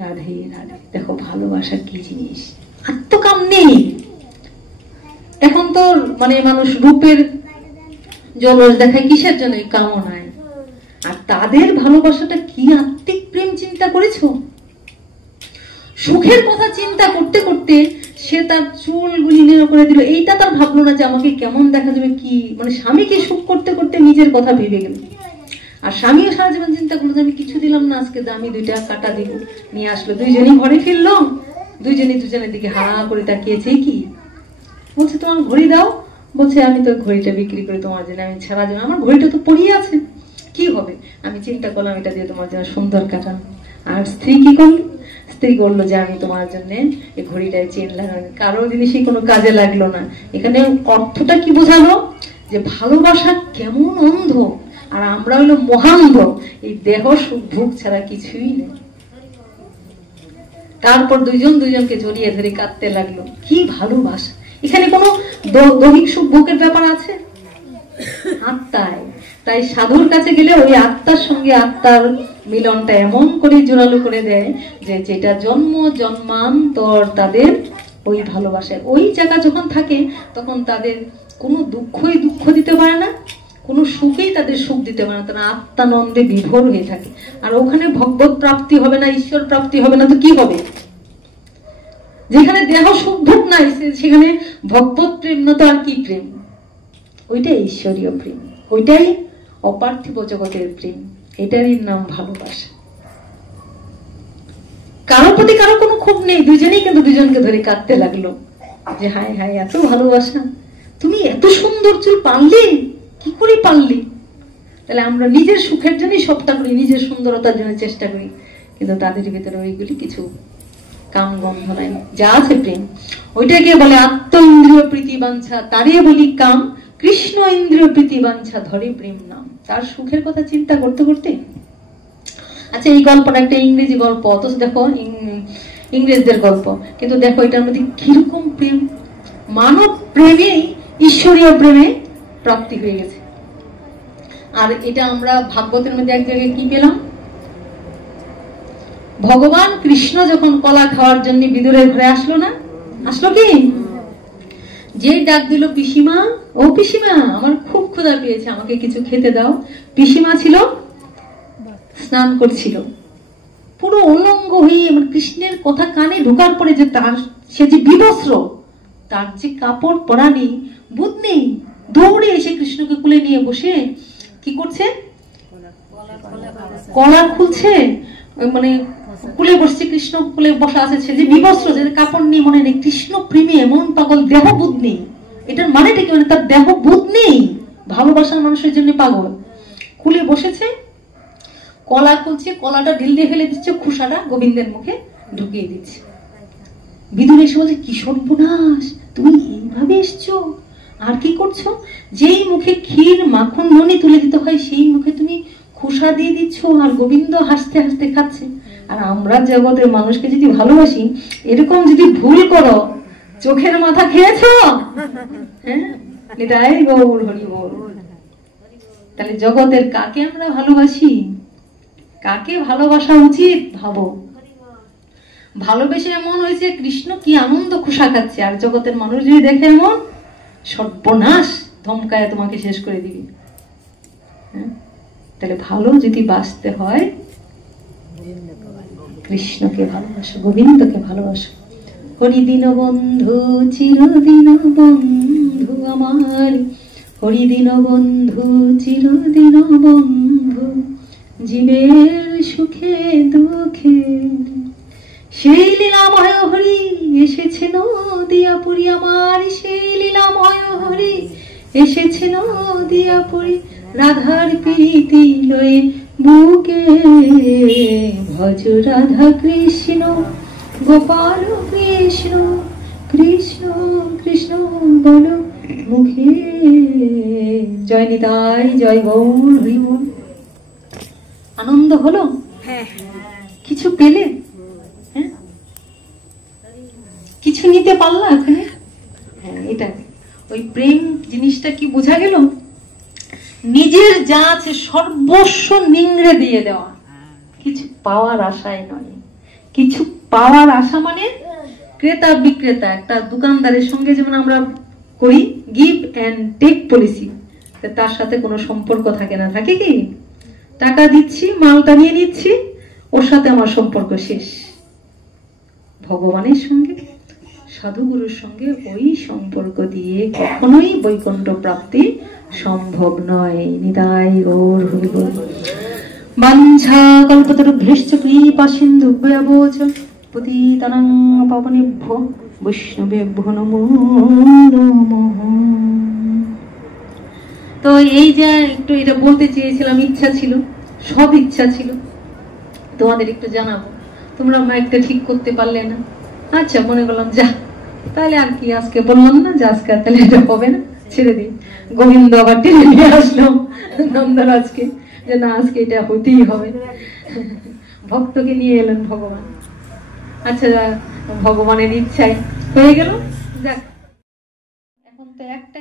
রাধে রাধে। দেখো ভালোবাসা কি জিনিস, আত্মকাম নেই। এখন তো মানে মানুষ রূপের জলস দেখায় কিসের জন্য, কামনায়। আর তাদের ভালোবাসাটা কি আত্মিক প্রেম চিন্তা করেছো? সুখের কথা চিন্তা করতে করতে সে তার চুলগুলি নেড়ে করে দিল, এইটা তার ভাবলো না যে আমাকে কেমন দেখা যাবে, কি মানে স্বামীকে সুখ করতে করতে নিজের কথা ভেবে গেল। আর স্বামীও সারা জীবন চিন্তা করলো যে আমি কিছু দিলাম না, আজকে দামি 2টা কাটা দিব, নিয়ে আসলো। দুইজনই ঘরে ফিরলো, দুজনের দিকে হা করে তাকিয়েছে। কি বলছে, তোমার ঘড়ি দাও। বলছে আমি তো ঘড়িটা বিক্রি করে তোমার জন্য, আমি সারা জীবন আমার ঘড়িটা তো পড়িয়ে আছে, কি হবে, আমি চিন্তা করলাম এটা দিয়ে তোমার জন্য সুন্দর কাটানো। আর স্ত্রী কি করলো, স্ত্রী বললো যে আমি তোমার জন্য এই ঘড়িটায় চেন লাগানো, কারো জিনিসই কোনো কাজে লাগলো না। এখানে অর্থটা কি বোঝালো, যে ভালোবাসা কেমন অন্ধ, আর আমরা হলো মহান্ধ, এই দেহ সুখ ভোগ ছাড়া কিছুই নেই। তারপর দুজনকে জড়িয়ে ধরে কাঁদতে লাগলো। কি ভালোবাসা, এখানে কোনো দৈহিক সুখ ভোগের ব্যাপার আছে? আত্মায়। তাই সাধুর কাছে গেলে ওই আত্মার সঙ্গে আত্মার মিলনটা এমন করে জোরালো করে দেয় যে যেটা জন্ম জন্মান্তর তাদের ওই ভালোবাসায়। ওই জায়গা যখন থাকে তখন তাদের কোনো দুঃখই দুঃখ দিতে পারে না, কোনো সুখেই তাদের সুখ দিতে পারে না, তারা আত্মানন্দে বিভোর হয়ে থাকে। আর ওখানে ভগবত প্রাপ্তি হবে না, ঈশ্বর প্রাপ্তি হবে না, তো কি হবে? যেখানে দেহ সুখ ভোগ নাই সেখানে ভগবত প্রেম না, তো আর কি প্রেম? ওইটাই ঈশ্বরীয় প্রেম, ওইটাই অপার্থিব জগতের প্রেম, এটারই নাম ভালোবাসা। কারোর প্রতি কারো কোনো ক্ষোভ নেই, দুজনেই কিন্তু দুজনকে ধরে কাঁদতে লাগলো যে হায় হায় এত ভালোবাসা, তুমি এত সুন্দর চুল পারলে, কি করে পারলে? তাহলে আমরা নিজের সুখের জন্যই সবটা করি, নিজের সুন্দরতার জন্য চেষ্টা করি, কিন্তু তাদের ভিতরে ওইগুলি কিছু কাম গন্ধ নাই। যা আছে প্রেম, ওইটাকে বলে আত্ম ইন্দ্রিয় প্রীতি বাঞ্ছা, তারই বলি কাম। কৃষ্ণ ইন্দ্রিয় প্রীতি বাঞ্ছা, ধরে প্রেম নাম। তার সুখের কথা চিন্তা করতে করতে, আচ্ছা এই গল্পটা একটা ইংরেজি গল্প, অথচ দেখো ইংরেজদের গল্প, কিন্তু দেখো এটার মধ্যে কিরকম প্রেম, মানব প্রেমে ঈশ্বরীয় প্রেমে প্রাপ্তি হয়ে গেছে। আর এটা আমরা ভাগবতের মধ্যে এক জায়গায় কি পেলাম, ভগবান কৃষ্ণ যখন কলা খাওয়ার জন্য বিদুরের ঘরে আসলো না, আসলো কি, যে ডাক দিল পিসিমা, ও পিসিমা আমার খুব ক্ষুধা পেয়েছে, আমাকে কিছু খেতে দাও। পিসিমা ছিল স্নান করছিল, পুরো উলঙ্গ হয়ে, কৃষ্ণের কথা কানে ঢোকার পরে যে তার, সে যে বিবস্ত্র, তার যে কাপড় পরা নেই, বুধ নেই, দৌড়ে এসে কৃষ্ণকে কুলে নিয়ে বসে কি করছে, কলা খুলছে, মানে কুলে বসছে, কৃষ্ণ কুলে বসা আছে, সে যে বিবস্ত্র, যে কাপড় নেই, মনে নেই। কৃষ্ণ প্রেমী এমন পাগল, দেহ বুধ নেই। এটার মানেটা কি, মানে তার দেহ বুধ নেই, ভালোবাসার মানুষের জন্য পাগল। কুলে বসেছে, কলা খুলছে, কলাটা ঢিল দিয়ে ফেলে দিচ্ছে, খুসাটা গোবিন্দের মুখে ঢুকিয়ে দিচ্ছে। বিদুর এসে বলছে, কি সর্বনাশ, তুমি এইভাবে এসছো, আর কি করছো? যেই মুখে ক্ষীর মাখন মনি তুলে দিতে হয়, সেই মুখে তুমি খুসা দিয়ে দিচ্ছ, আর গোবিন্দ হাসতে হাসতে খাচ্ছে। আর আমরা জগতের মানুষকে যদি ভালোবাসি, এরকম যদি ভুল করো, চোখের মাথা খেয়েছো, হ্যাঁ, নিতাই গৌর হরি বল। তাহলে জগতের কাকে আমরা ভালোবাসি, কাকে ভালোবাসা উচিত ভাবো। ভালোবেসে এমন হয়েছে কৃষ্ণ কি আনন্দ খুশা খাচ্ছে, আর জগতের মানুষ যদি দেখে এমন, সর্বনাশ, ধমকায় তোমাকে শেষ করে দিবি। তাহলে ভালো যদি বাঁচতে হয়, কৃষ্ণকে ভালোবাসো, গোবিন্দকে ভালোবাসো। হরিদিন বন্ধু চিরদিন বন্ধু আমার, হরিদিন বন্ধু চিরদিন বন্ধু, জীবের সুখে দুঃখে সেই লীলাময় হরি এসেছে নদিয়াপুরি আমার, সেই লীলাময় হরি এসেছে নদিয়াপুরি, রাধার প্রীতি লয়ে বুকে, ভজ রাধা কৃষ্ণ গোপাল কৃষ্ণ, কৃষ্ণ কৃষ্ণ বলো মুখে। জয় নিতাই, জয় গৌর হরি বল। আনন্দ হলো, কিছু পেলে, হ্যাঁ, কিছু নিতে পারলা এখানে, হ্যাঁ, এটা ওই প্রেম জিনিসটা কি বোঝা গেল, নিজের যা আছে সর্বস্ব নিংড়ে দিয়ে দেওয়া, কিছু পাওয়ার আশায় নয়। কিছু পাওয়ার আশা মানে ক্রেতা বিক্রেতা, একটা দোকানদারের সঙ্গে যেমন আমরা করি গিভ এন্ড টেক পলিসি, তার সাথে কোনো সম্পর্ক থাকে না, থাকে কি, টাকা দিচ্ছি, মালটা নিয়ে নিচ্ছি, ওর সাথে আমার সম্পর্ক শেষ। ভগবানের সঙ্গে, সাধুগুরুর সঙ্গে ওই সম্পর্ক দিয়ে কখনোই বৈকুণ্ঠ প্রাপ্তি সম্ভব নয়। নিতাই গৌর হরি বল। বাঞ্ছা কল্পতরুভ্যশ্চ কৃপা সিন্ধুভ্যেব চ পতিতানাং পাবনেভ্যো বৈষ্ণবেভ্যো নমো নমঃ। তো এই যে একটু এটা বলতে চেয়েছিলাম, ইচ্ছা ছিল, সব ইচ্ছা ছিল তোমাদের একটু জানাবো, তোমরা মাইকটা ঠিক করতে পারলে না। আচ্ছা, মনে করলাম যা, তাহলে আর কি, আজকে বললাম না যে আজকে তাহলে এটা হবে না, ছেড়ে দিই। গোবিন্দ আবার টেনে নিয়ে আসলাম নন্দরাজকে, যে না আজকে এটা হতেই হবে। ভক্তকে নিয়ে এলেন ভগবান। আচ্ছা, ভগবানের ইচ্ছায় হয়ে গেল, যাক। এখন তো একটা